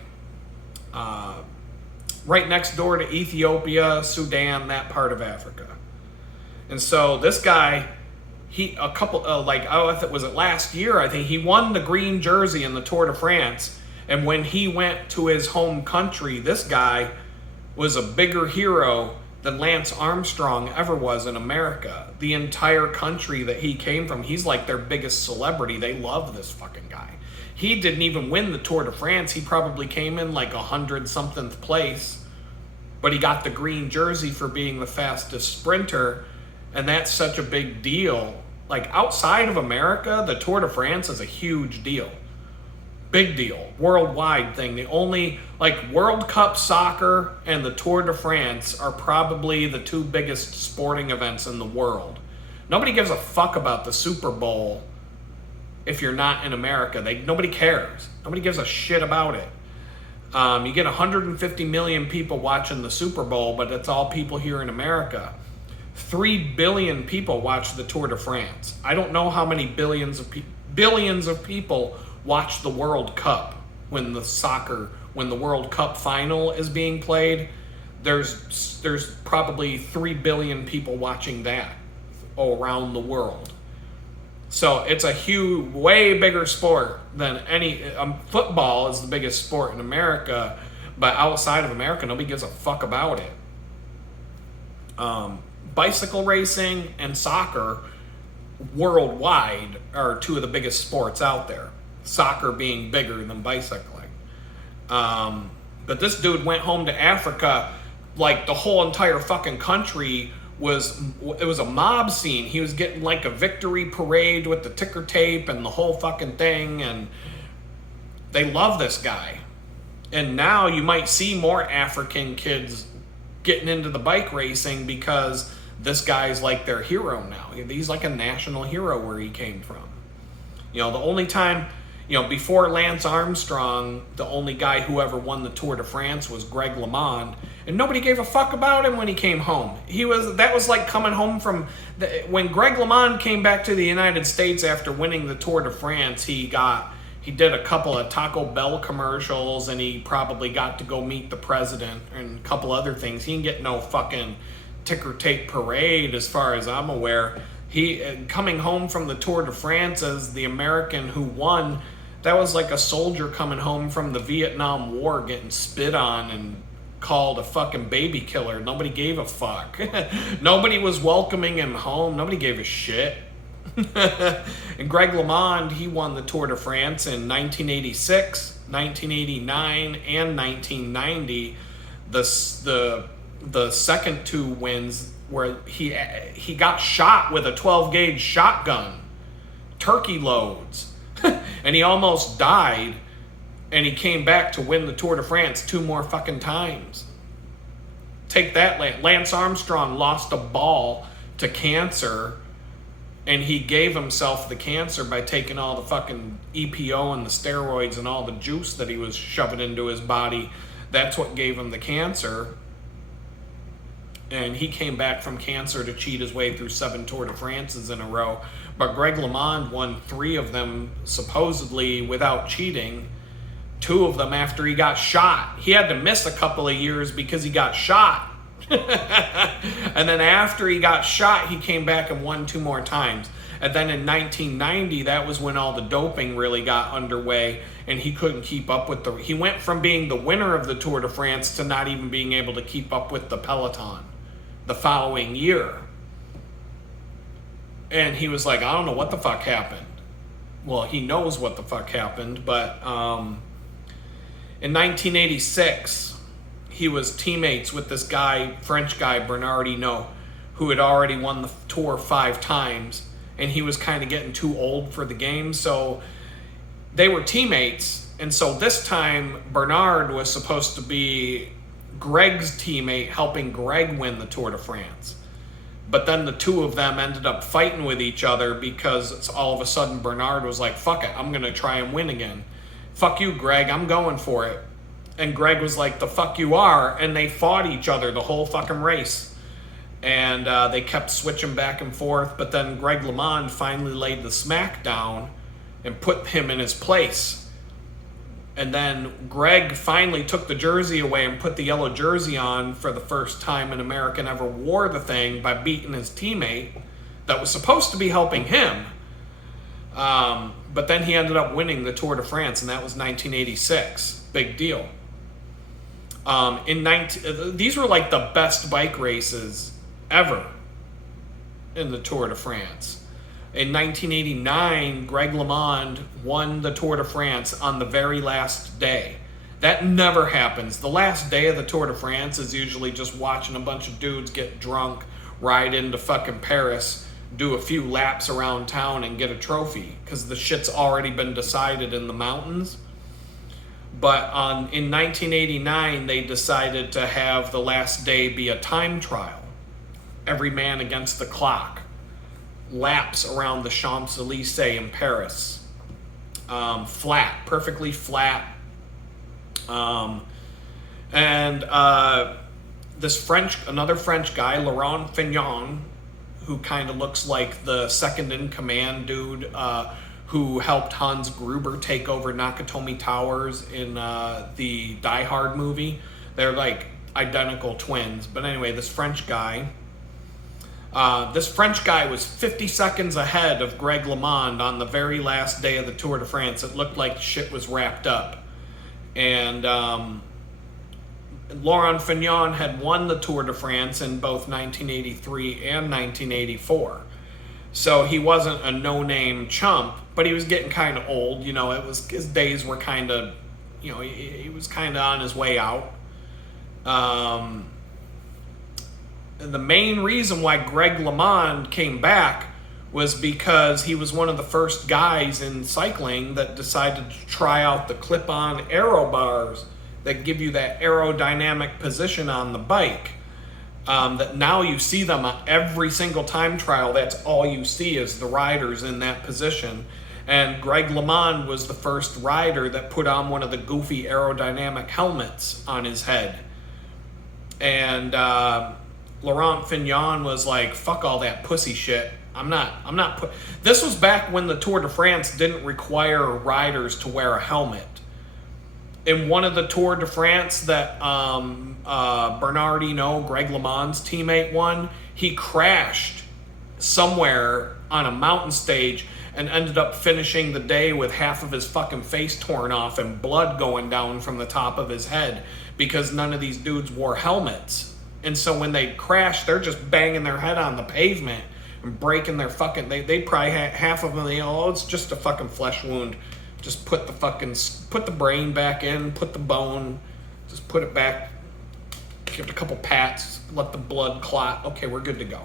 right next door to Ethiopia, Sudan, that part of Africa. And so this guy, was it last year, I think, he won the green jersey in the Tour de France. And when he went to his home country, this guy was a bigger hero than Lance Armstrong ever was in America. The entire country that he came from, he's like their biggest celebrity. They love this fucking guy. He didn't even win the Tour de France. He probably came in like 100-something place, but he got the green jersey for being the fastest sprinter, and that's such a big deal. Like, outside of America, the Tour de France is a huge deal. Big deal. Worldwide thing. The only, like, World Cup soccer and the Tour de France are probably the two biggest sporting events in the world. Nobody gives a fuck about the Super Bowl if you're not in America. Nobody cares. Nobody gives a shit about it. You get 150 million people watching the Super Bowl, but it's all people here in America. 3 billion people watch the Tour de France. I don't know how many billions of people watch the World Cup when the World Cup final is being played. There's probably 3 billion people watching that around the world. So it's a huge, way bigger sport than any. Football is the biggest sport in America, but outside of America, nobody gives a fuck about it. Bicycle racing and soccer worldwide are two of the biggest sports out there. Soccer being bigger than bicycling. But this dude went home to Africa, like the whole entire fucking country it was a mob scene. He was getting like a victory parade with the ticker tape and the whole fucking thing, and they love this guy. And now you might see more African kids getting into the bike racing because this guy's like their hero now. He's like a national hero where he came from. You know, the only time, before Lance Armstrong, the only guy who ever won the Tour de France was Greg LeMond, and nobody gave a fuck about him when he came home. That was like coming home from when Greg LeMond came back to the United States after winning the Tour de France. He did a couple of Taco Bell commercials, and he probably got to go meet the president and a couple other things. He didn't get no fucking ticker tape parade, as far as I'm aware. He coming home from the Tour de France as the American who won. That was like a soldier coming home from the Vietnam War getting spit on and called a fucking baby killer. Nobody gave a fuck. Nobody was welcoming him home. Nobody gave a shit. And Greg LeMond, he won the Tour de France in 1986, 1989, and 1990. The second two wins where he got shot with a 12-gauge shotgun, turkey loads, and he almost died, and he came back to win the Tour de France 2 more fucking times. Take that. Lance Armstrong lost a ball to cancer, and he gave himself the cancer by taking all the fucking EPO and the steroids and all the juice that he was shoving into his body. That's what gave him the cancer. And he came back from cancer to cheat his way through 7 Tour de France's in a row. But Greg LeMond won 3 of them supposedly without cheating. 2 of them after he got shot. He had to miss a couple of years because he got shot. And then after he got shot, he came back and won 2 more times. And then in 1990, that was when all the doping really got underway, and he couldn't keep up with he went from being the winner of the Tour de France to not even being able to keep up with the peloton the following year. And he was like, I don't know what the fuck happened. Well, he knows what the fuck happened, but in 1986, he was teammates with this guy, French guy, Bernard Hinault, who had already won the Tour 5 times, and he was kind of getting too old for the game. So they were teammates, and so this time Bernard was supposed to be Greg's teammate, helping Greg win the Tour de France. But then the two of them ended up fighting with each other because all of a sudden Bernard was like, fuck it, I'm going to try and win again. Fuck you, Greg, I'm going for it. And Greg was like, the fuck you are. And they fought each other the whole fucking race. And they kept switching back and forth. But then Greg LeMond finally laid the smack down and put him in his place. And then Greg finally took the jersey away and put the yellow jersey on for the first time an American ever wore the thing by beating his teammate that was supposed to be helping him. But then he ended up winning the Tour de France, and that was 1986. Big deal. These were like the best bike races ever in the Tour de France. In 1989, Greg LeMond won the Tour de France on the very last day. That never happens. The last day of the Tour de France is usually just watching a bunch of dudes get drunk, ride into fucking Paris, do a few laps around town, and get a trophy, because the shit's already been decided in the mountains. But in 1989, they decided to have the last day be a time trial. Every man against the clock. Laps around the Champs-Élysées in Paris. Flat, perfectly flat. Another French guy, Laurent Fignon, who kind of looks like the second in command dude who helped Hans Gruber take over Nakatomi Towers in the Die Hard movie. They're like identical twins. But anyway, this French guy was 50 seconds ahead of Greg LeMond on the very last day of the Tour de France. It looked like shit was wrapped up. And Laurent Fignon had won the Tour de France in both 1983 and 1984. So he wasn't a no-name chump, but he was getting kind of old. You know, his days were kind of, you know, he was kind of on his way out. The main reason why Greg LeMond came back was because he was one of the first guys in cycling that decided to try out the clip-on aero bars that give you that aerodynamic position on the bike. That now you see them on every single time trial. That's all you see is the riders in that position. And Greg LeMond was the first rider that put on one of the goofy aerodynamic helmets on his head. And Laurent Fignon was like, fuck all that pussy shit. This was back when the Tour de France didn't require riders to wear a helmet. In one of the Tour de France that Bernard Hinault, Greg LeMond's teammate, won, he crashed somewhere on a mountain stage and ended up finishing the day with half of his fucking face torn off and blood going down from the top of his head because none of these dudes wore helmets. And so when they crash, they're just banging their head on the pavement and breaking their fucking... They probably had half of them, it's just a fucking flesh wound. Just put the brain back in, put the bone, just put it back, give it a couple pats, let the blood clot. Okay, we're good to go.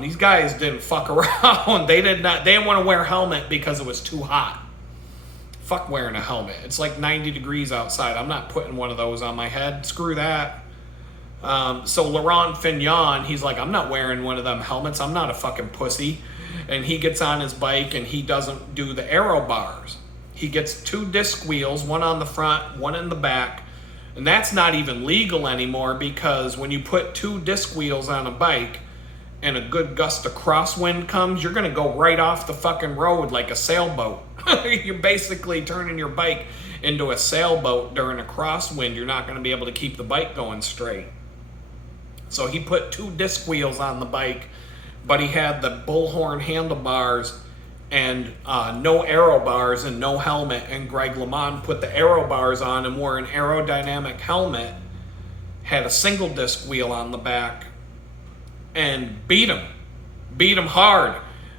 These guys didn't fuck around. They didn't want to wear a helmet because it was too hot. Fuck wearing a helmet. It's like 90 degrees outside. I'm not putting one of those on my head. Screw that. So Laurent Fignon, he's like, I'm not wearing one of them helmets. I'm not a fucking pussy. And he gets on his bike and he doesn't do the aero bars. He gets 2 disc wheels, one on the front, one in the back. And that's not even legal anymore because when you put 2 disc wheels on a bike and a good gust of crosswind comes, you're going to go right off the fucking road like a sailboat. You're basically turning your bike into a sailboat during a crosswind. You're not going to be able to keep the bike going straight. So he put 2 disc wheels on the bike, but he had the bullhorn handlebars and no aero bars and no helmet. And Greg LeMond put the aero bars on and wore an aerodynamic helmet, had a single disc wheel on the back, and beat him hard.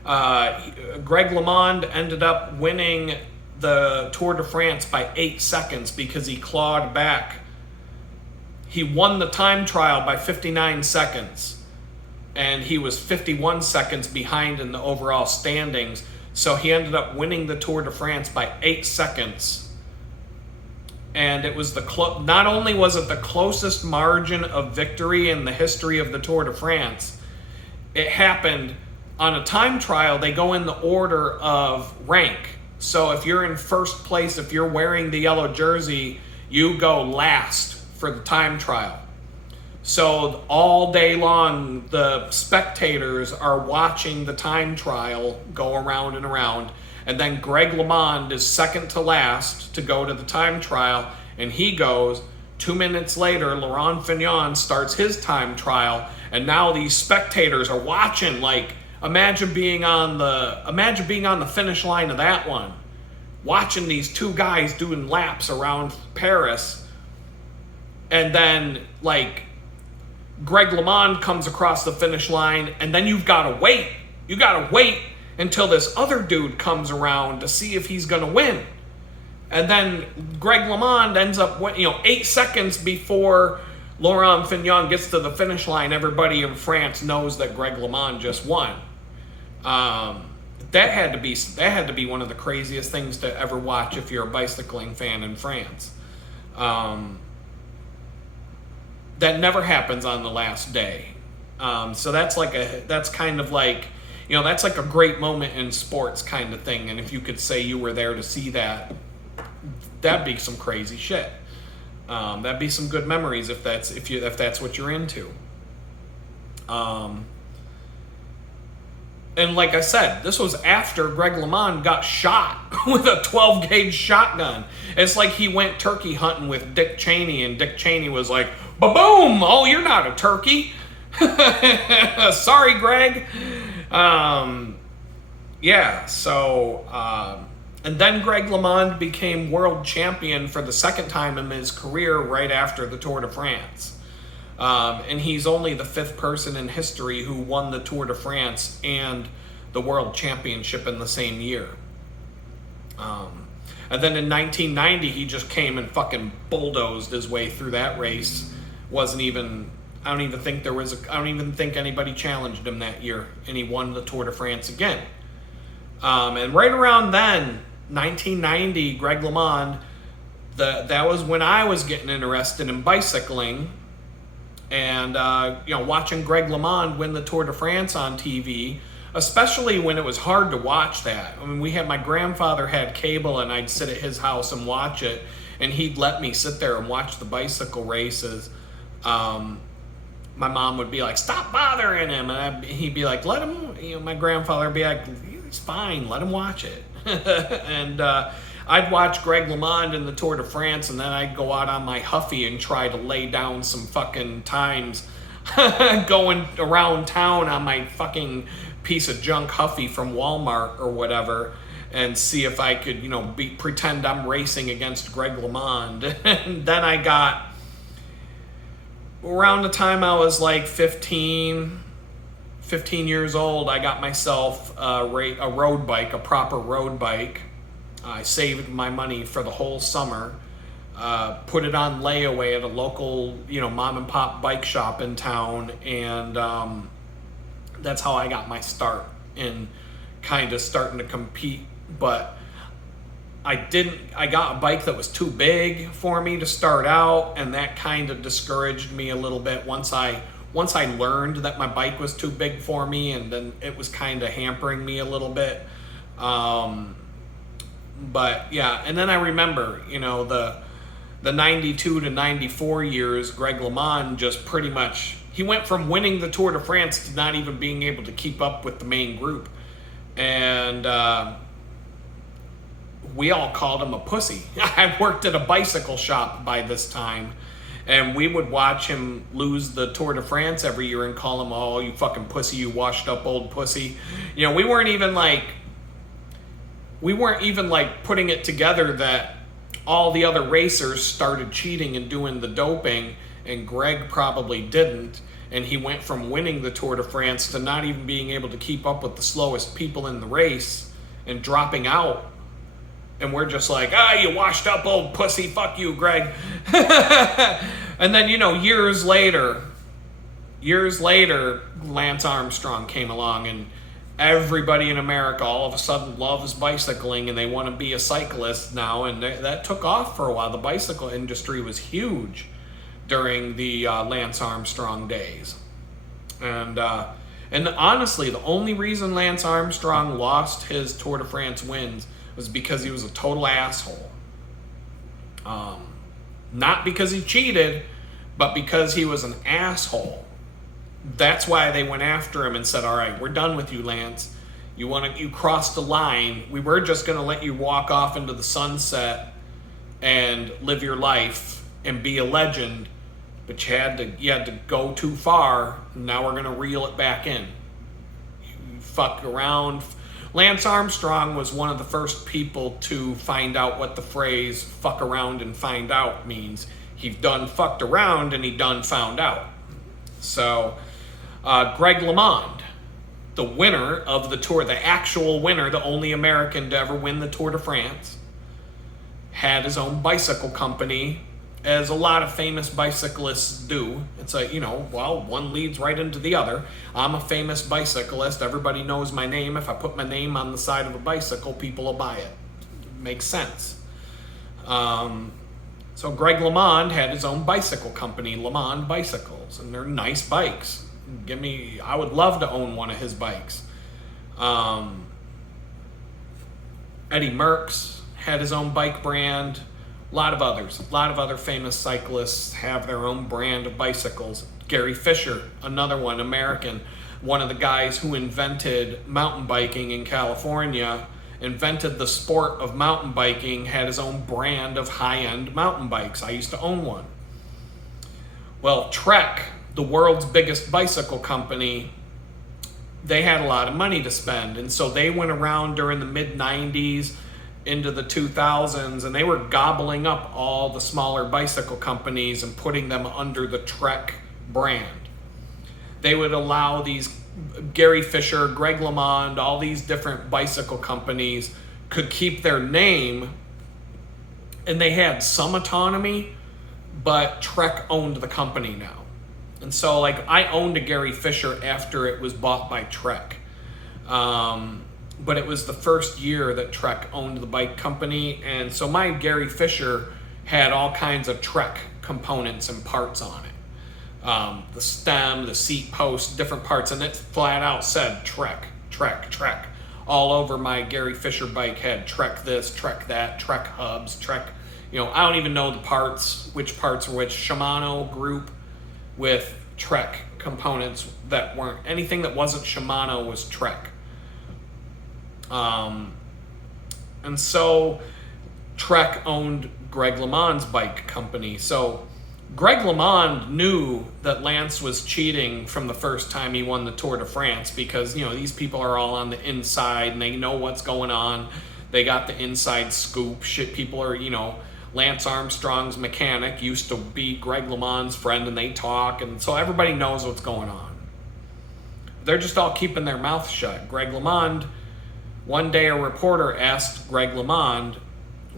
Greg LeMond ended up winning the Tour de France by 8 seconds because he clawed back. He won the time trial by 59 seconds. and he was 51 seconds behind in the overall standings. So he ended up winning the Tour de France by 8 seconds. And it was not only was it the closest margin of victory in the history of the Tour de France, it happened on a time trial. They go in the order of rank. So if you're in first place, if you're wearing the yellow jersey, you go last for the time trial. So all day long, the spectators are watching the time trial go around and around. And then Greg LeMond is second to last to go to the time trial. And he goes. 2 minutes later, Laurent Fignon starts his time trial. And now these spectators are watching. Like, imagine being on the finish line of that one. Watching these two guys doing laps around Paris. And then, like, Greg LeMond comes across the finish line, and then you've got to wait. You got to wait until this other dude comes around to see if he's going to win. And then Greg LeMond ends up, 8 seconds before Laurent Fignon gets to the finish line. Everybody in France knows that Greg LeMond just won. That had to be one of the craziest things to ever watch if you're a bicycling fan in France. That never happens on the last day. So that's kind of like that's like a great moment in sports kind of thing. And if you could say you were there to see that, that'd be some crazy shit. That'd be some good memories if that's what you're into. And like I said, this was after Greg LeMond got shot with a 12-gauge shotgun. It's like he went turkey hunting with Dick Cheney, and Dick Cheney was like, ba-boom! Oh, you're not a turkey. Sorry, Greg. And then Greg LeMond became world champion for the second time in his career right after the Tour de France. And he's only the 5th person in history who won the Tour de France and the World Championship in the same year. And then in 1990, he just came and fucking bulldozed his way through that race. I don't even think anybody challenged him that year, and he won the Tour de France again. And right around then, 1990, Greg LeMond, that was when I was getting interested in bicycling. And, watching Greg LeMond win the Tour de France on TV, especially when it was hard to watch that. I mean, my grandfather had cable, and I'd sit at his house and watch it, and he'd let me sit there and watch the bicycle races. My mom would be like, stop bothering him. And he'd be like, let him, my grandfather would be like, he's fine, let him watch it. And, I'd watch Greg LeMond in the Tour de France, and then I'd go out on my Huffy and try to lay down some fucking times going around town on my fucking piece of junk Huffy from Walmart or whatever, and see if I could, pretend I'm racing against Greg LeMond. And then I got, around the time I was like 15 years old, I got myself a road bike, a proper road bike. I saved my money for the whole summer, put it on layaway at a local, mom and pop bike shop in town, and that's how I got my start in kind of starting to compete. But I got a bike that was too big for me to start out, and that kind of discouraged me a little bit once I learned that my bike was too big for me, and then it was kind of hampering me a little bit. But yeah, and then I remember, the 92 to 94 years, Greg LeMond just pretty much, he went from winning the Tour de France to not even being able to keep up with the main group. And we all called him a pussy. I worked at a bicycle shop by this time, and we would watch him lose the Tour de France every year and call him, oh, you fucking pussy, you washed up old pussy. We weren't even putting it together that all the other racers started cheating and doing the doping, and Greg probably didn't. And he went from winning the Tour de France to not even being able to keep up with the slowest people in the race and dropping out. And we're just like, you washed up old pussy, fuck you, Greg. And then, years later, years later, Lance Armstrong came along, and everybody in America all of a sudden loves bicycling, and they want to be a cyclist now, and that took off for a while. The bicycle industry was huge during the Lance Armstrong days. And honestly, the only reason Lance Armstrong lost his Tour de France wins was because he was a total asshole. Not because he cheated, but because he was an asshole. That's why they went after him and said, all right, we're done with you, Lance. You crossed the line. We were just going to let you walk off into the sunset and live your life and be a legend, but you had to go too far. Now we're going to reel it back in. You fuck around. Lance Armstrong was one of the first people to find out what the phrase fuck around and find out means. He done fucked around and he done found out. So Greg LeMond, the winner of the Tour, the actual winner, the only American to ever win the Tour de France, had his own bicycle company, as a lot of famous bicyclists do. It's like, one leads right into the other. I'm a famous bicyclist. Everybody knows my name. If I put my name on the side of a bicycle, people will buy it. Makes sense. So Greg LeMond had his own bicycle company, LeMond Bicycles, and they're nice bikes. I would love to own one of his bikes. Eddie Merckx had his own bike brand. A lot of other famous cyclists have their own brand of bicycles. Gary Fisher, another one, American, one of the guys who invented mountain biking in California, invented the sport of mountain biking, had his own brand of high-end mountain bikes. I used to own one. Well, Trek, the world's biggest bicycle company, they had a lot of money to spend, and so they went around during the mid-90s into the 2000s, and they were gobbling up all the smaller bicycle companies and putting them under the Trek brand. They would allow these Gary Fisher, Greg LeMond, all these different bicycle companies could keep their name, and they had some autonomy, but Trek owned the company now. And so, I owned a Gary Fisher after it was bought by Trek. But it was the first year that Trek owned the bike company, and so my Gary Fisher had all kinds of Trek components and parts on it. The stem, the seat post, different parts, and it flat out said Trek, Trek, Trek. All over my Gary Fisher bike had Trek this, Trek that, Trek hubs, Trek, I don't even know which parts were which. Shimano group with Trek components that weren't, anything that wasn't Shimano was Trek. And so Trek owned Greg LeMond's bike company. So Greg LeMond knew that Lance was cheating from the first time he won the Tour de France because, these people are all on the inside and they know what's going on. They got the inside scoop. People are, Lance Armstrong's mechanic used to be Greg LeMond's friend, and they talk, and so everybody knows what's going on. They're just all keeping their mouth shut. Greg LeMond, one day a reporter asked Greg LeMond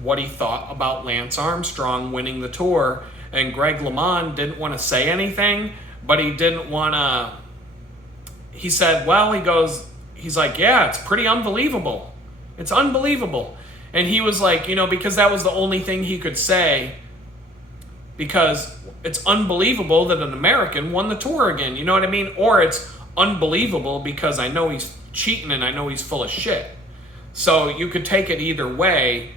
what he thought about Lance Armstrong winning the Tour, and Greg LeMond didn't want to say anything, but he didn't want to, he said, he's like, yeah, it's pretty unbelievable. It's unbelievable. And he was like, because that was the only thing he could say, because it's unbelievable that an American won the Tour again, you know what I mean? Or it's unbelievable because I know he's cheating and I know he's full of shit. So you could take it either way,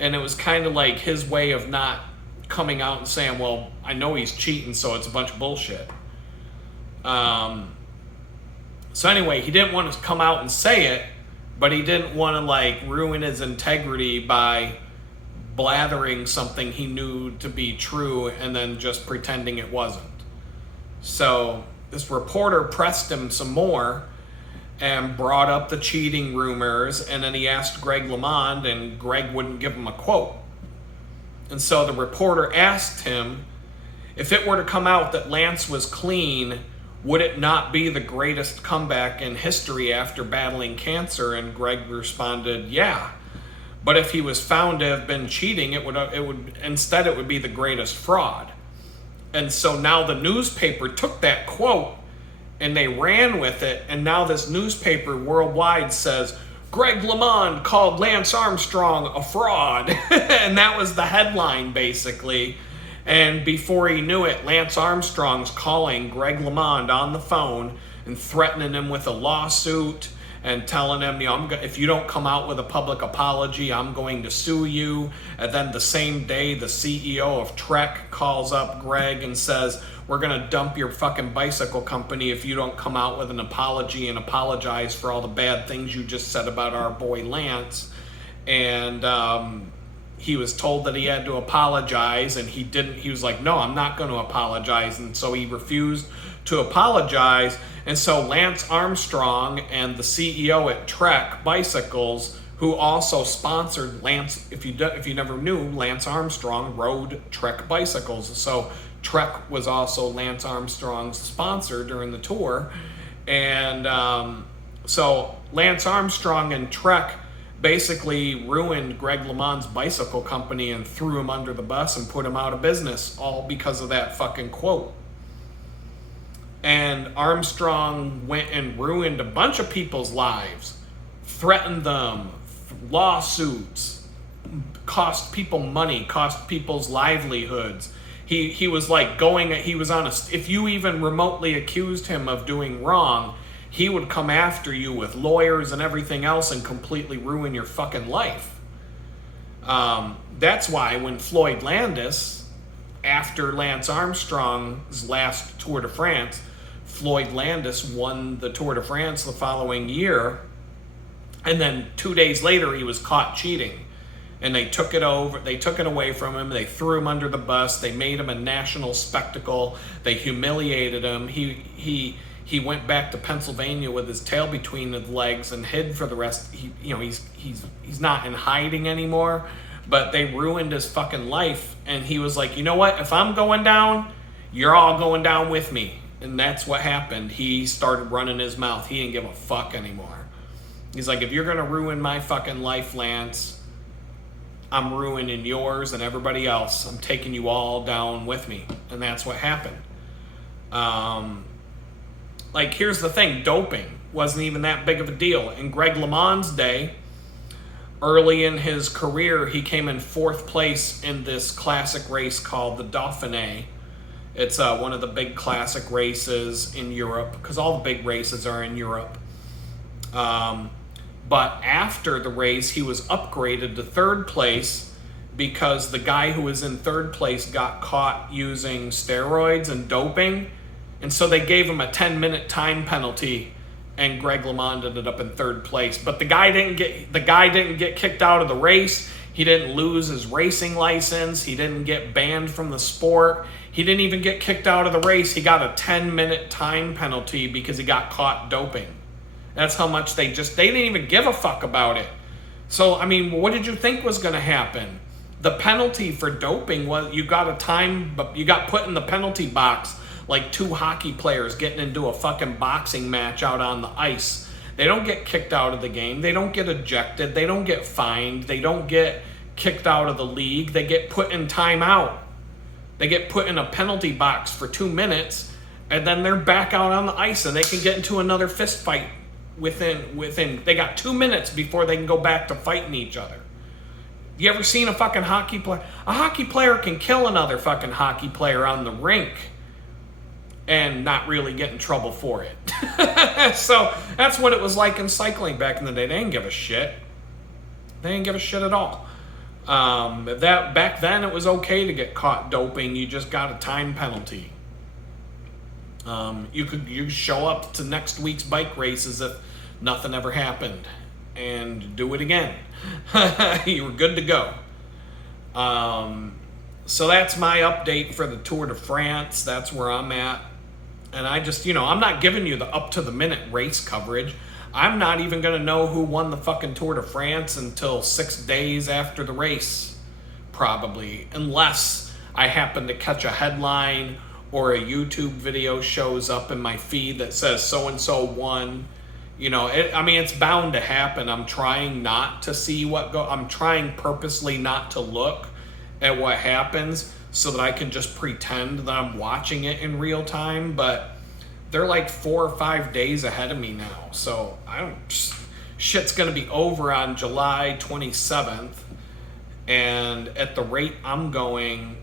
and it was kind of like his way of not coming out and saying, well, I know he's cheating, so it's a bunch of bullshit. So anyway, he didn't want to come out and say it, but he didn't want to ruin his integrity by blathering something he knew to be true and then just pretending it wasn't. So this reporter pressed him some more and brought up the cheating rumors, and then he asked Greg LeMond, and Greg wouldn't give him a quote. And so the reporter asked him, if it were to come out that Lance was clean, would it not be the greatest comeback in history after battling cancer? And Greg responded, yeah. But if he was found to have been cheating, it would be the greatest fraud. And so now the newspaper took that quote And they ran with it, and now this newspaper worldwide says, Greg LeMond called Lance Armstrong a fraud. And that was the headline, basically. And before he knew it, Lance Armstrong's calling Greg LeMond on the phone and threatening him with a lawsuit and telling him, if you don't come out with a public apology, I'm going to sue you. And then the same day, the CEO of Trek calls up Greg and says, we're going to dump your fucking bicycle company if you don't come out with an apology and apologize for all the bad things you just said about our boy Lance. And he was told that he had to apologize, and he didn't. He was like, no, I'm not going to apologize. And so he refused to apologize. And so Lance Armstrong and the CEO at Trek Bicycles, who also sponsored Lance, if you never knew, Lance Armstrong rode Trek Bicycles. So Trek was also Lance Armstrong's sponsor during the tour. And so Lance Armstrong and Trek basically ruined Greg LeMond's bicycle company and threw him under the bus and put him out of business, all because of that fucking quote. And Armstrong went and ruined a bunch of people's lives, threatened them, lawsuits, cost people money, cost people's livelihoods. He was like he was on if you even remotely accused him of doing wrong, he would come after you with lawyers and everything else and completely ruin your fucking life. That's why when Floyd Landis, after Lance Armstrong's last Tour de France, Floyd Landis won the Tour de France the following year, and then 2 days later he was caught cheating. And they took it away from him. They threw him under the bus. They made him a national spectacle. They humiliated him. He went back to Pennsylvania with his tail between his legs and hid for the rest. He's not in hiding anymore. But they ruined his fucking life. And he was like, you know what? If I'm going down, you're all going down with me. And that's what happened. He started running his mouth. He didn't give a fuck anymore. He's like, if you're gonna ruin my fucking life, Lance, I'm ruining yours and everybody else. I'm taking you all down with me. And that's what happened. Here's the thing. Doping wasn't even that big of a deal. In Greg LeMond's day, early in his career, he came in 4th place in this classic race called the Dauphiné. It's one of the big classic races in Europe, because all the big races are in Europe. But after the race, he was upgraded to 3rd place because the guy who was in 3rd place got caught using steroids and doping. And so they gave him a 10-minute time penalty, and Greg LeMond ended up in 3rd place. But the guy didn't get kicked out of the race. He didn't lose his racing license. He didn't get banned from the sport. He didn't even get kicked out of the race. He got a 10-minute time penalty because he got caught doping. That's how much they didn't even give a fuck about it. So, I mean, what did you think was going to happen? The penalty for doping was you got put in the penalty box like 2 hockey players getting into a fucking boxing match out on the ice. They don't get kicked out of the game. They don't get ejected. They don't get fined. They don't get kicked out of the league. They get put in timeout. They get put in a penalty box for 2 minutes, and then they're back out on the ice, and they can get into another fist fight within they got 2 minutes before they can go back to fighting each other. You ever seen a fucking hockey player? A hockey player can kill another fucking hockey player on the rink and not really get in trouble for it. So that's what it was like in cycling back in the day. They didn't give a shit. They didn't give a shit at all. That back then it was okay to get caught doping. You just got a time penalty. You could show up to next week's bike race as if nothing ever happened and do it again. You were good to go. So that's my update for the Tour de France. That's where I'm at. And I just, I'm not giving you the up-to-the-minute race coverage. I'm not even going to know who won the fucking Tour de France until 6 days after the race, probably. Unless I happen to catch a headline or a YouTube video shows up in my feed that says so-and-so won. It's bound to happen. I'm trying not to see I'm trying purposely not to look at what happens so that I can just pretend that I'm watching it in real time. But they're like 4 or 5 days ahead of me now. So shit's gonna be over on July 27th, and at the rate I'm going,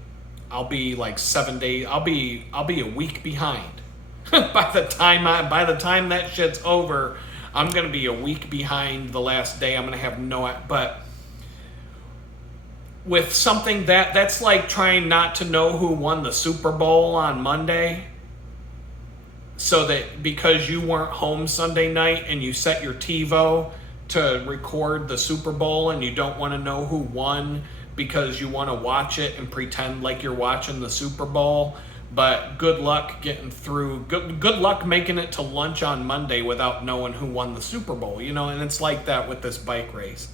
I'll be like 7 days. I'll be a week behind. by the time that shit's over, I'm gonna be a week behind the last day. I'm gonna have but with something that's like trying not to know who won the Super Bowl on Monday, so that because you weren't home Sunday night and you set your TiVo to record the Super Bowl and you don't want to know who won because you want to watch it and pretend like you're watching the Super Bowl. But good luck getting through. Good luck making it to lunch on Monday without knowing who won the Super Bowl. And it's like that with this bike race.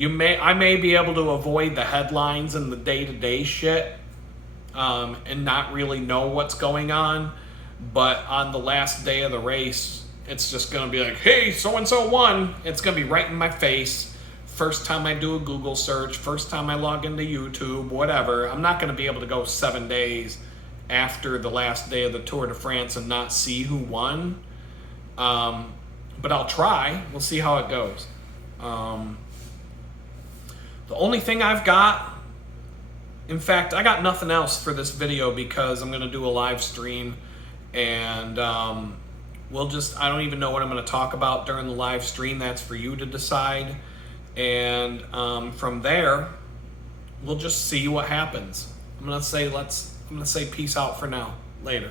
I may be able to avoid the headlines and the day-to-day shit, and not really know what's going on. But on the last day of the race, it's just going to be like, hey, so-and-so won. It's going to be right in my face. First time I do a Google search, first time I log into YouTube, whatever. I'm not going to be able to go 7 days after the last day of the Tour de France and not see who won. But I'll try. We'll see how it goes. The only thing I've got, in fact, I got nothing else for this video because I'm going to do a live stream, and I don't even know what I'm going to talk about during the live stream. That's for you to decide. And from there, we'll just see what happens. I'm going to say peace out for now. Later.